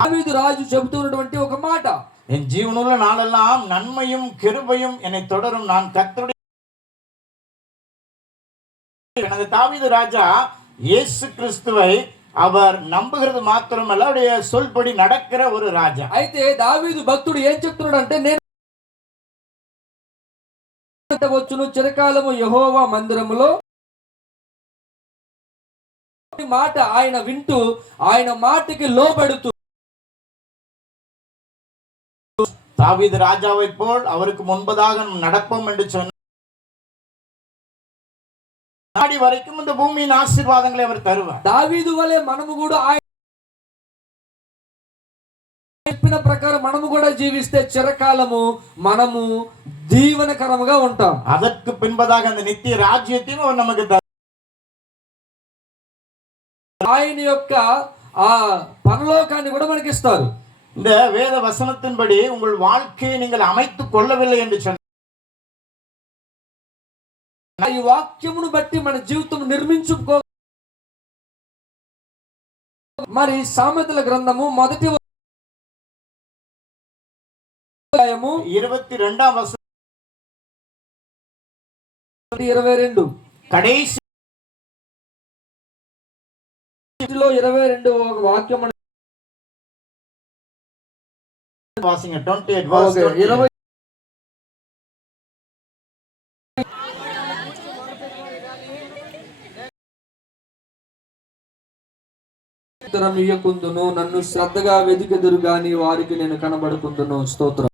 దావీదు రాజు చెబుతున్నటువంటి ఒక మాట, என் ஜீவனுள்ள நாளெல்லாம் நன்மையும் கிருபையும் என்னை தொடரும், நான் கர்த்தருடைய. எனது தாவீது ராஜா இயேசு கிறிஸ்துவை அவர் நம்புகிறது మాత్రమల్ల அவருடைய சொல்படி நடக்கிற ஒரு రాజా. అయితే దావీదు భక్తుడు ఏం చెప్తున్నాడు అంటే, నేను వచ్చును చిరకాలము యెహోవా మందిరములో మాట ఆయన వింటూ ఆయన మాటకి లోబడుతూ. தாவீது ராஜாவை போல் அவருக்கு முன்பதாக நடப்போம் என்று சொன்னார். நாடி வரைக்கும் இந்த பூமியின் ஆசீர்வாதங்களை அவர் தருவார். దావీదు వలె మనము కూడా ఆయన చెప్పిన ప్రకారం మనము కూడా జీవిస్తే చిరకాలము మనము దీవెనకరముగా ఉంటాం. அதற்கு பின்பதாக அந்த நித்திய ராஜ்யத்தையும் அவர் நமக்கு ఆయన యొక్క ఆ పరలోకాన్ని కూడా మనకి ఇస్తారు. இந்த வேத வசனத்தின்படி உங்கள் வாழ்க்கையை நீங்கள் அமைத்துக் கொள்ளவில்லை என்று சொன்னார். ఈ వాక్యమును బట్టి మన జీవితం నిర్మించుకో. మరి సామెతల గ్రంథము మొదటి 22వ వచనం 22 కడేసి 22 వాక్యం వాసింగ్ 28 verse 20. ఇయ్యకుందును, నన్ను శ్రద్ధగా వెదికెదురు గాని వారికి నేను కనబడుకుందును. స్తోత్రం.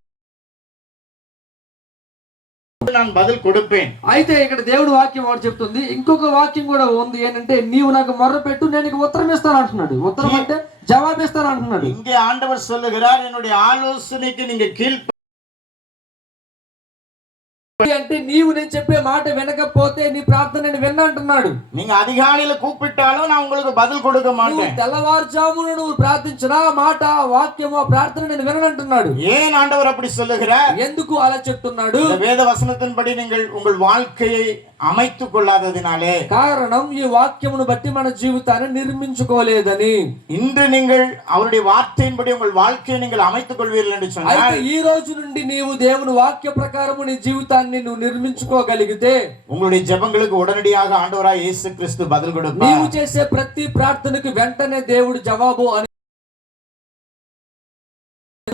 நான் பதில் கொடுப்பேன். అయితే ఇక్కడ దేవుడు వాక్యం వాడు చెప్తుంది. ఇంకొక వాక్యం కూడా ఉంది, ఏంటంటే నీవు నాకు మొర్ర పెట్టు నేను నీకు ఉత్తరం ఇస్తాను అంటున్నాడు. ఉత్తరం అంటే జవాబు ఇస్తాను అంటున్నాడు. இங்கே ஆண்டவர் சொல்லுகிறார், என்னுடைய ஆலோசனைக்கு நீங்க అంటే నీవు నేను చెప్పే మాట వినకపోతే నీ ప్రార్థన నేను విన్నా అంటున్నాడు. நீங்க அதிகாலையில கூப்பிட்டாலும் நான் உங்களுக்கு பதில் கொடுக்க నువ్వు மாட்டேன். తెల్లవారుజామున నువ్వు ప్రార్థించిన ఆ మాట ఆ వాక్యము ఆ ప్రార్థన నేను విననంటున్నాడు. ஏன் ஆண்டவர் அப்படி சொல்லுகிறார்? ఎందుకు అలా చెప్తున్నాడు? இந்த வேத வசனத்தின்படி நீங்கள் உங்கள் வாழ்க்கையை அமைத்துக் கொள்ளாததினாலே, కారణం ఈ వాక్యమును బట్టి మన జీవితాన్ని నిర్మించుకోలేదని. இன்று நீங்கள் அவருடைய வார்த்தையின்படி உங்கள் வாழ்க்கையை நீங்கள் அமைத்துக் கொள்வீர்கள் என்று అయితే சொன்னால், ఈ రోజు నుండి నీవు దేవుని వాక్య ప్రకారము నీ జీవితాన్ని నువ్వు నిర్మించుకోగలిగితే உங்களுடைய ஜெபங்களுக்கு உடனடியாக ஆண்டவராய் இயேசு கிறிஸ்து பதில் నీవు கொடுப்பார். చేసే ప్రతి ప్రార్థనకు వెంటనే దేవుడు జవాబు అని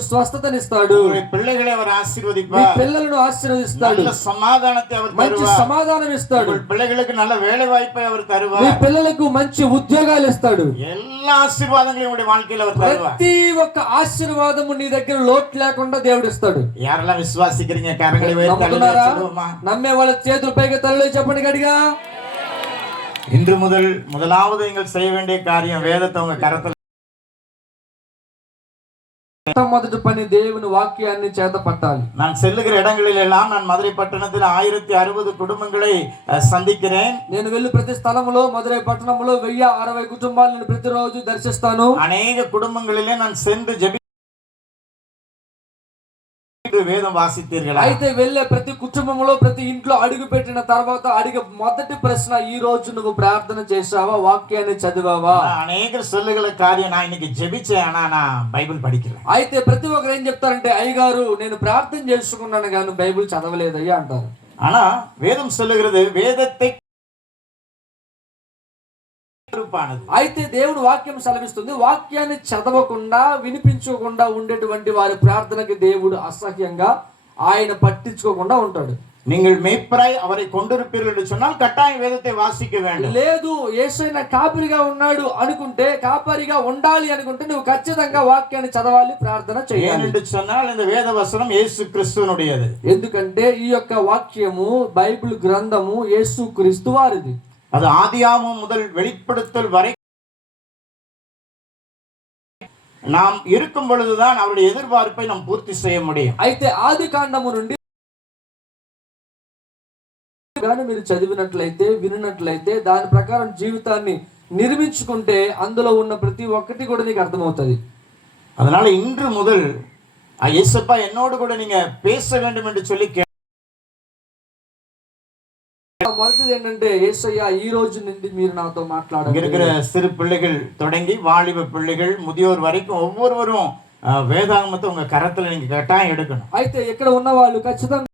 స్వస్థతనిస్తాడు. உங்களுடைய பிள்ளைகளை அவர் నీ ஆசீர்வதிப்பார். పిల్లలను ఆశీర్వదిస్తాడు. நல்ல సమాధానத்தை அவர் మంచి தருவார். సమాధానం ఇస్తాడు. உங்கள் பிள்ளைகளுக்கு நல்ல வேலை வாய்ப்பை அவர் నీ தருவார். పిల్లలకు మంచి ఉద్యోగాలు ఇస్తాడు. எல்லா ఆశీర్వాదங்களையும் உங்களுடைய வாழ்க்கையில அவர் தருவார். ప్రతి ఒక్క ఆశీర్వాదము నీ దగ్గర లోటు లేకుండా దేవుడు ఇస్తాడు. யாரெல்லாம் விசுவாசிக்கிறீங்க கரங்களை உயர்த்தி నమ్ముతున్నారా? சொல்லுவோமா? నమ్మే వాళ్ళ చేతులు పైకి తల్లి చెప్పండి గడిగా. இன்று முதலாவது நீங்கள் செய்ய வேண்டிய காரியம் வேதத்தை உங்க கரத்துல మొదటి పని దేవుని వాక్యాన్ని చేత పట్టాలి. நான் செல்லுகிற இடங்களில் எல்லாம் நான் மதுரை பட்டணத்தில் 1060 குடும்பங்களை சந்திக்கிறேன். నేను వెళ్ళి ప్రతి స్థలములో మధురై పట్టణంలో 1060 కుటుంబాలను ప్రతిరోజు దర్శిస్తాను. அநேக குடும்பங்களிலே நான் சென்று ஜெபி வேதம் வாசித்தீர்களா? అయితే వెళ్ళే ప్రతి కుటుంబంలో ప్రతి ఇంట్లో అడుగు పెట్టిన తర్వాత అడిగే మొదటి ప్రశ్న, ఈ రోజు నువ్వు ప్రార్థన చేసావా, వాక్యాన్ని చదివావా? அநேகர் சொல்லுகிற காரியம், நான் இன்னைக்கு ஜெபிச்சேன் ஆனா நான் பைபிள் படிக்கிறேன். అయితే ప్రతి ఒక్కరు ఏం చెప్తారంటే, అయ్యగారు నేను ప్రార్థన చేసుకున్నాను కానీ బైబిల్ చదవలేదయ్యా అంటారు. ஆனா வேதம் சொல்லுகிறது வேதத்தை అయితే దేవుడు వాక్యం సెలవిస్తుంది, వాక్యాన్ని చదవకుండా వినిపించకుండా ఉండేటువంటి వారి ప్రార్థనకి దేవుడు అసహ్యంగా, ఆయన పట్టించుకోకుండా ఉంటాడు. நீங்கள் மேய்ப்பராய் அவரை கொண்டிருப்பீர்கள் என்று சொன்னால் கட்டாயம் வேதத்தை வாசிக்க வேண்டும். లేదు యేసయ్య కాపరిగా ఉన్నాడు అనుకుంటే, కాపరిగా ఉండాలి అనుకుంటే నువ్వు ఖచ్చితంగా వాక్యాన్ని చదవాలి, ప్రార్థన చేయాలి. என்று சொன்னால் இந்த வேத வசனம் இயேசு கிறிஸ்துவினுடையது. ఎందుకంటే ఈ యొక్క వాక్యము బైబిల్ గ్రంథము యేసు క్రీస్తు వారిది. அது ஆதியாகமம் முதல் வெளிப்படுத்தல் வரை நாம் இருக்கும் பொழுதுதான் அவருடைய எதிர்பார்ப்பை நாம் பூர்த்தி செய்ய முடியும். అయితే ఆది కాండము నుండి గాని మీరు చదివినట్లయితే వినినట్లయితే దాని ప్రకారం జీవితాన్ని నిర్మించుకుంటే అందులో ఉన్న ప్రతి ఒక్కటి కూడా నీకు అర్థమవుతుంది. அதனால இன்று முதல் இயேசுப்பா என்னோடு கூட நீங்க பேச வேண்டும் என்று சொல்லி మొదటిది ఏంటంటే, యేసయ్య ఈ రోజు నుండి మీరు నాతో మాట్లాడండి. இருக்கிற சிறு பிள்ளைகள் தொடங்கி வாலிப பிள்ளைகள் முதியோர் வரைக்கும் ஒவ்வொருவரும் வேதாகமத்தை உங்க கரத்துல நீங்க கட்டாயம் எடுக்கணும். అయితే ఇక్కడ ఉన్న వాళ్ళు ఖచ్చితంగా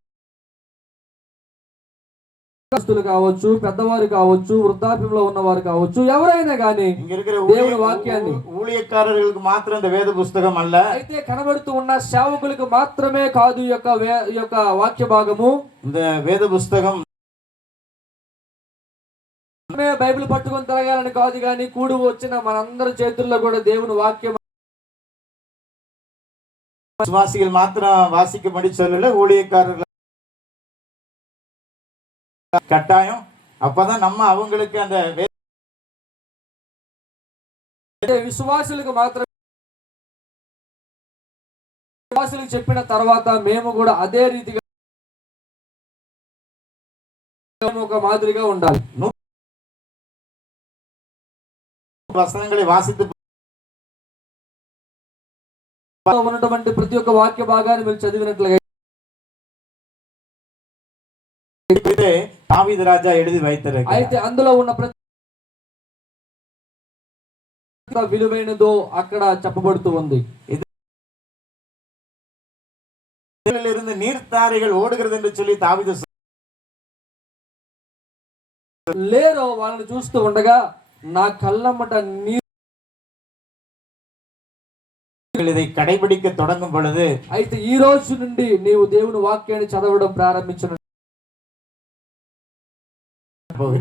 కావచ్చు, పెద్దవారు కావచ్చు, వృద్ధాప్యంలో ఉన్నవారు కావచ్చు, ఎవరైనా కానీ இங்க இருக்கிற దేవుని వాక్యాన్ని, ஊழியக்காரர்களுக்கு மாத்திரம் இந்த வேத புஸ்தகம் அல்ல, అయితే కనబడుతూ ఉన్న సేవకులకు మాత్రమే కాదు ఈ యొక్క వాక్య భాగము. இந்த వేద పుస్తకం బైబిల్ పట్టుకొని తిరగాలని కాదు, కానీ కూడి వచ్చిన మనందరి చేతుల్లో కూడా దేవుని వాక్యం விசுவாசிகள் மாத்திரம் வாசிக்கும்படி சொல்லல, ஊழியக்காரர்கள் கட்டாயம். அப்பதான் நம்ம அவங்களுக்கு அந்த విశ్వాసులకు మాత్రం, విశ్వాసులకు చెప్పిన తర్వాత మేము కూడా అదే రీతిగా ఒక మాదిరిగా ఉండాలి. వచనங்களை వాసిத்து ఉన్నటువంటి ప్రతి ఒక్క వాక్య భాగాన్ని మీరు చదివినట్లుగా దావీదు రాజా எழுதி வைத்திருக்கிறார். అయితే అందులో ఉన్న ప్రతి విలువైనదో అక్కడ చెప్పబడుతూ ఉంది. இதிலிருந்து நீர்த்தாரைகள் ஓடுகிறது என்று சொல்லி தாவீது లేరో వాళ్ళని చూస్తూ ఉండగా నా కళ్ళమ్మట నీరు, இதை கடைபிடிக்க தொடங்கும் பொழுது, అయితే ఈ రోజు నుండి నీవు దేవుని వాక్యాన్ని చదవడం ప్రారంభించిన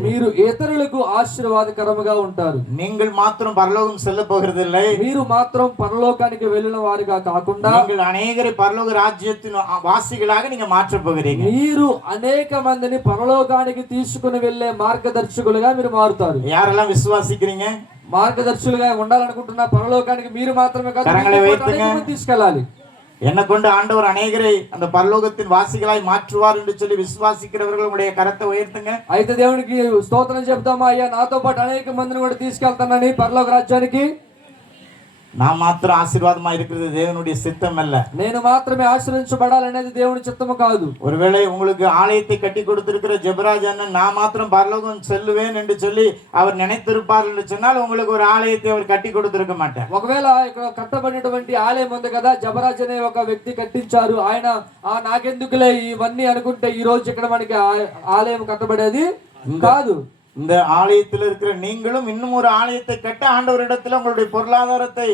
మీరు ఇతరులకు ఆశీర్వాదకరముగా ఉంటారు. நீங்கள் மாத்திரம் பரலோகம் செல்ல போகிறதில்லை, మీరు మాత్రం పరలోకానికి వెళ్ళిన వారిగా కాకుండా நீங்கள் அநேகரை பரலோக ராஜ்யத்தின் வாசிகளாக நீங்க மாற்ற போகிறீங்க. మీరు అనేక మందిని పరలోకానికి తీసుకుని వెళ్ళే మార్గదర్శకులుగా మీరు మారుతారు. யாரெல்லாம் விசுவாசிக்கிறீங்க? మార్గదర్శులుగా ఉండాలనుకుంటున్న పరలోకానికి మీరు మాత్రమే కాదు, కరங்களை అనేక வைத்துங்க. మందిని తీసుకెళ్ళాలి. என்னை கொண்டு ஆண்டவர் அநேகரை அந்த பரலோகத்தின் வாசிகளாய் மாற்றுவார் என்று சொல்லி விசுவாசிக்கிறவர்கள் உடைய கரத்தை உயர்த்துங்க. అయితే దేవునికి స్తోత్రం చెప్తామా, అయ్యా నాతో పాటు అనేక మందిని కూడా తీసుకెళ్తానని పరలోక రాజ్యానికి. நான் மாத்திரம் ஆசீர்வாதமா இருக்கிறது தேவனுடைய சித்தம் அல்ல. నేను మాత్రమే ఆశీర్వదించబడాలనేది దేవుని చిత్తము కాదు. ஒருவேளை உங்களுக்கு ஆலயத்தை கட்டி கொடுத்திருக்கிற ஜெபராஜ் அண்ணன் நான் மாத்திரம் பரலோகம் செல்லுவேன் என்று சொல்லி அவர் நினைத்திருப்பார் என்று சொன்னால் உங்களுக்கு ஒரு ஆலயத்தை அவர் கட்டி கொடுத்திருக்க மாட்டார். ఒకవేళ ఇక్కడ కట్టబడినటువంటి ఆలయం ఉంది కదా, జబరాజ్ అనే ఒక వ్యక్తి కట్టించారు. ఆయన నాకెందుకులే ఇవన్నీ అనుకుంటే ఈ రోజు ఇక్కడ మనకి ఆలయం కట్టబడేది కాదు. இந்த ஆலயத்தில் இருக்கிற நீங்களும் இன்னும் ஒரு ஆலயத்தை கட்ட ஆண்டவரிடத்துல உங்களுடைய பொருளாதாரத்தை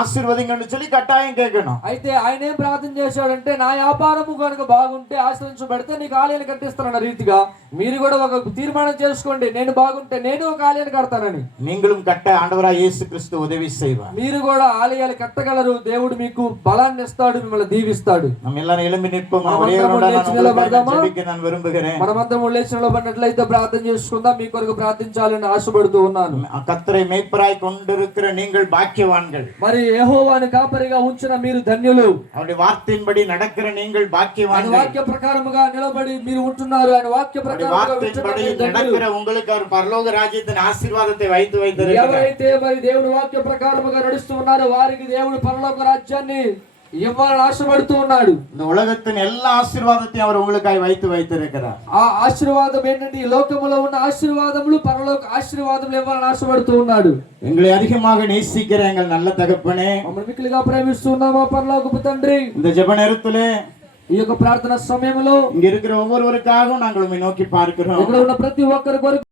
ఆశీర్వదించండి சொல்லி కట్టాయం కేకணும். అయితే ఆయన ఏం ప్రార్థన చేశాడంటే, నా వ్యాపారము కనుక బాగుంటే ఆశ్రయించబడితే నీకు ఆలయాన్ని కట్టిస్తానన్న రీతిగా మీరు కూడా ఒక తీర్మానం చేసుకోండి, నేను బాగుంటే నేను ఒక ఆలయాన్ని కడతానని. நீங்களும் கட்ட ஆண்டவராய் இயேசு கிறிஸ்து உதவி செய்வார். మీరు కూడా ఆలయాలు కట్టగలరు. దేవుడు మీకు బలాన్ని ఇస్తాడు, మిమ్మల్ని దీవిస్తాడు. நம்ம எல்லாரும் எழும்பி நிற்போம். நான் விரும்புகிறேன். మనమందరం లేచి నిలబడినట్లయితే ప్రార్థన చేసుకుందాం. మీ కొరకు ప్రార్థించాలని ఆశపడుతూ ఉన్నాను. கர்த்தரை மேய்ப்பராய் கொண்டிருக்கிற நீங்கள் பாக்கியவான்கள். మరి యెహోవాను కాపరిగా ఉంచిన మీరు ధన్యులు. அவருடைய வார்த்தையின்படி நடக்கிற நீங்கள் பாக்கியவான்கள். వాక్య ప్రకారముగా నిలబడి మీరు ఉంటున్నారు. ఆయన వాక్య வார்த்தையின்படி நடக்கிற உங்களுக்கு அவர் பரலோக ராஜ்யத்தின் ఆశీర్వాదத்தை வைத்து வைத்திருக்கிறார். ఎవరైతే మరి దేవుని వాక్య ప్రకారముగా నడుస్తూ ఉన్నారో వారికి దేవుడు పరలోక రాజ్యాన్ని ఇవ్వాలని ఆశపడుతూ ఉన్నాడు. இந்த உலகத்தின் எல்லா ஆசீர்வாதத்தையும் அவர் உங்களுக்காய் வைத்து வைத்திருக்கிறார். ఆ ఆశీర్వాదం ఏంటంటే ఈ లోకములో ఉన్న ఆశీర్వాదములు పరలోక ఆశీర్వాదములు ఇవ్వాలని ఆశపడుతూ ఉన్నాడు. எங்களை அதிகமாக நேசிக்கிற எங்கள் நல்ல தகப்பனே, మమ్మల్ని మిక్కిలిగా ప్రేమిస్తున్నామా పరలోకపు తండ్రి, இந்த ஜெப நேரத்திலே ఈ యొక్క ప్రార్థన సమయంలో இங்க இருக்கிற ஒவ்வொருவருக்காகவும் நாங்கள் உம்மை நோக்கி பார்க்கிறோம். ఇక్కడ ఉన్న ప్రతి ఒక్కరి కొరకు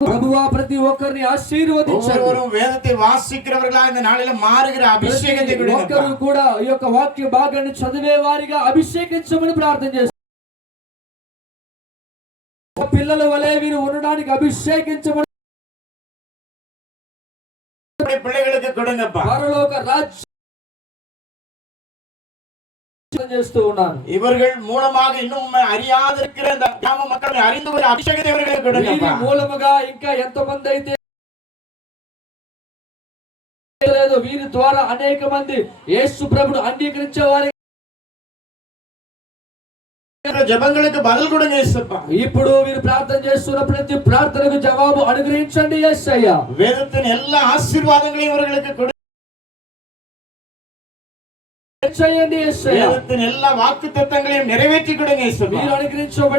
ప్రభువా ప్రతి ఒక్కరిని ఆశీర్వదించండి. ஒவ்வொருவரும் வேதத்தை வாசிக்கிறவர்களா இந்த நாளில மாறுகிற అభిషేకத்தை கொடுங்க. ఒక్కరు కూడా ఈ యొక్క వాక్య భాగాన్ని చదివే వారిగా అభిషేకించమని ప్రార్థన చేస్తున్నారు. పిల్లల వలె వీరు ఉండడానికి అభిషేకించమని பிள்ளைகளுக்கு கொடுங்கப்பா. పరలోక రాజ్యం చేస్తూ ఉన్నారు. இவர்கள் மூலமாக இன்னும் உம்மை அறியாத இருக்கிற இந்த கிராம மக்களை அறிந்து ஒரு அபிஷேகத்தை இவர்களுக்கு கொடுங்கப்பா. మూలముగా ఇంకా ఎంతమంది అయితే లేదు, వీరి ద్వారా అనేక మంది యేసు ప్రభువును అంగీకరించే వారి జెబங்களுக்கு பதில் கொடுங்க యేసప్పా. ఇప్పుడు వీరు ప్రార్థన చేస్తున్న ప్రతి ప్రార్థనకు జవాబు అనుగ్రహించండి యేసయ్యా. வேதத்தின் எல்லா ஆசீர்வாதங்களையும் இவர்களுக்கு கொடுங்க. చేయండి యేసయ్యా. வேதத்தின் எல்லா வாக்குத்தத்தங்களையும் நிறைவேற்றி கொடுங்க యేసప్పா. మీరు అనుగ్రహించబడి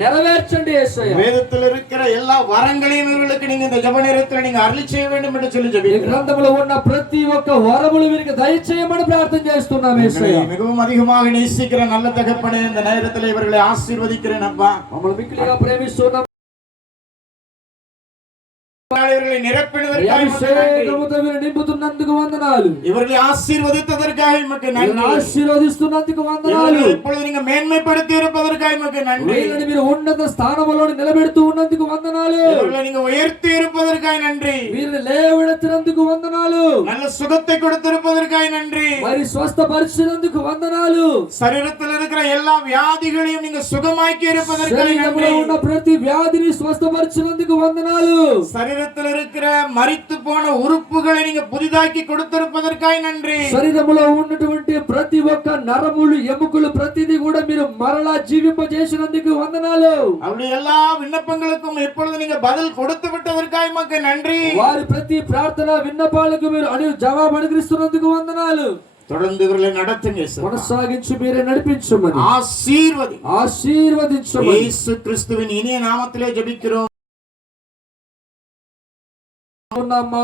నెరవేర్చండి యేసయ్యా. வேதத்தில் இருக்கிற எல்லா வரங்களையும் இவர்களுக்கு நீங்க இந்த ஜெப நேரத்தில் நீங்க அருளி செய்ய வேண்டும் என்று சொல்லி ఈ ஜெபிக்கிறோம். గ్రంథములో ఉన్న ప్రతి ఒక్క వరములు వీరికి దయచేయమని ప్రార్థన చేస్తున్నాం యేసయ్యా. மிகவும் அதிகமாக நேசிக்கிற நல்ல தகப்பனே, இந்த நேரத்தில் இவர்களை ஆசீர்வதிக்கிறேன் அப்பா. మమ్మల్ని మిక్కిలిగా ప్రేమిస్తున్నాం. இவர்களை நிரப்பினதற்காக உமக்கு நன்றி. అభిషేకముతో వీరు నింపుతున్నందుకు వందనాలు. இவர்களை ஆசீர்வதித்ததற்காக உமக்கு நன்றி. ఆశీర్వదిస్తున్నందుకు వందనాలు. இவர்களை இப்பொழுது நீங்க மேன்மைப்படுத்தி இருப்பதற்காக உமக்கு நன்றி. వీళ్ళని మీరు ఉన్నత స్థానములో నిలబెడుతూ ఉన్నందుకు వందనాలు. இவர்களை நீங்க உயர்த்தி இருப்பதற்காக நன்றி. వీరిని లేవనెత్తినందుకు వందనాలు. நல்ல சுகத்தை கொடுத்திருப்பதற்காக நன்றி. మరి స్వస్థపరిచినందుకు వందనాలు. சரீரத்தில் இருக்கிற எல்லா வியாதிகளையும் நீங்க சுகமாக்கி இருப்பதற்காக శరీరములో நன்றி. ఉన్న ప్రతి వ్యాధిని స్వస్థపరిచినందుకు వందనాలు. சரீரத்தில் இருக்கிற மரித்து போன உறுப்புகளை நீங்க புதிதாக்கி கொடுத்திருப்பதற்காக நன்றி. శరీరములో ఉన్నటువంటి ప్రతి ఒక్క నరములు ఎముకలు ప్రతిదీ కూడా మీరు మరలా జీవింపజేసినందుకు వందనాలు. அப்படி எல்லா விண்ணப்பங்களுக்கும் இப்பொழுது நீங்க பதில் கொடுத்து விட்டதற்காக உமக்கு நன்றி. వారి ప్రతి ప్రార్థన విన్నపాలకు మీరు జవాబు అనుగ్రహిస్తున్నందుకు వందనాలు. தொடர்ந்து இவர்களை நடத்துங்க యేసప్పా. కొనసాగించి మీరే నడిపించమని ఆశీర్వదించమని இயேசு கிறிஸ்துவின் இனிய நாமத்திலே ஜெபிக்கிறோம். మా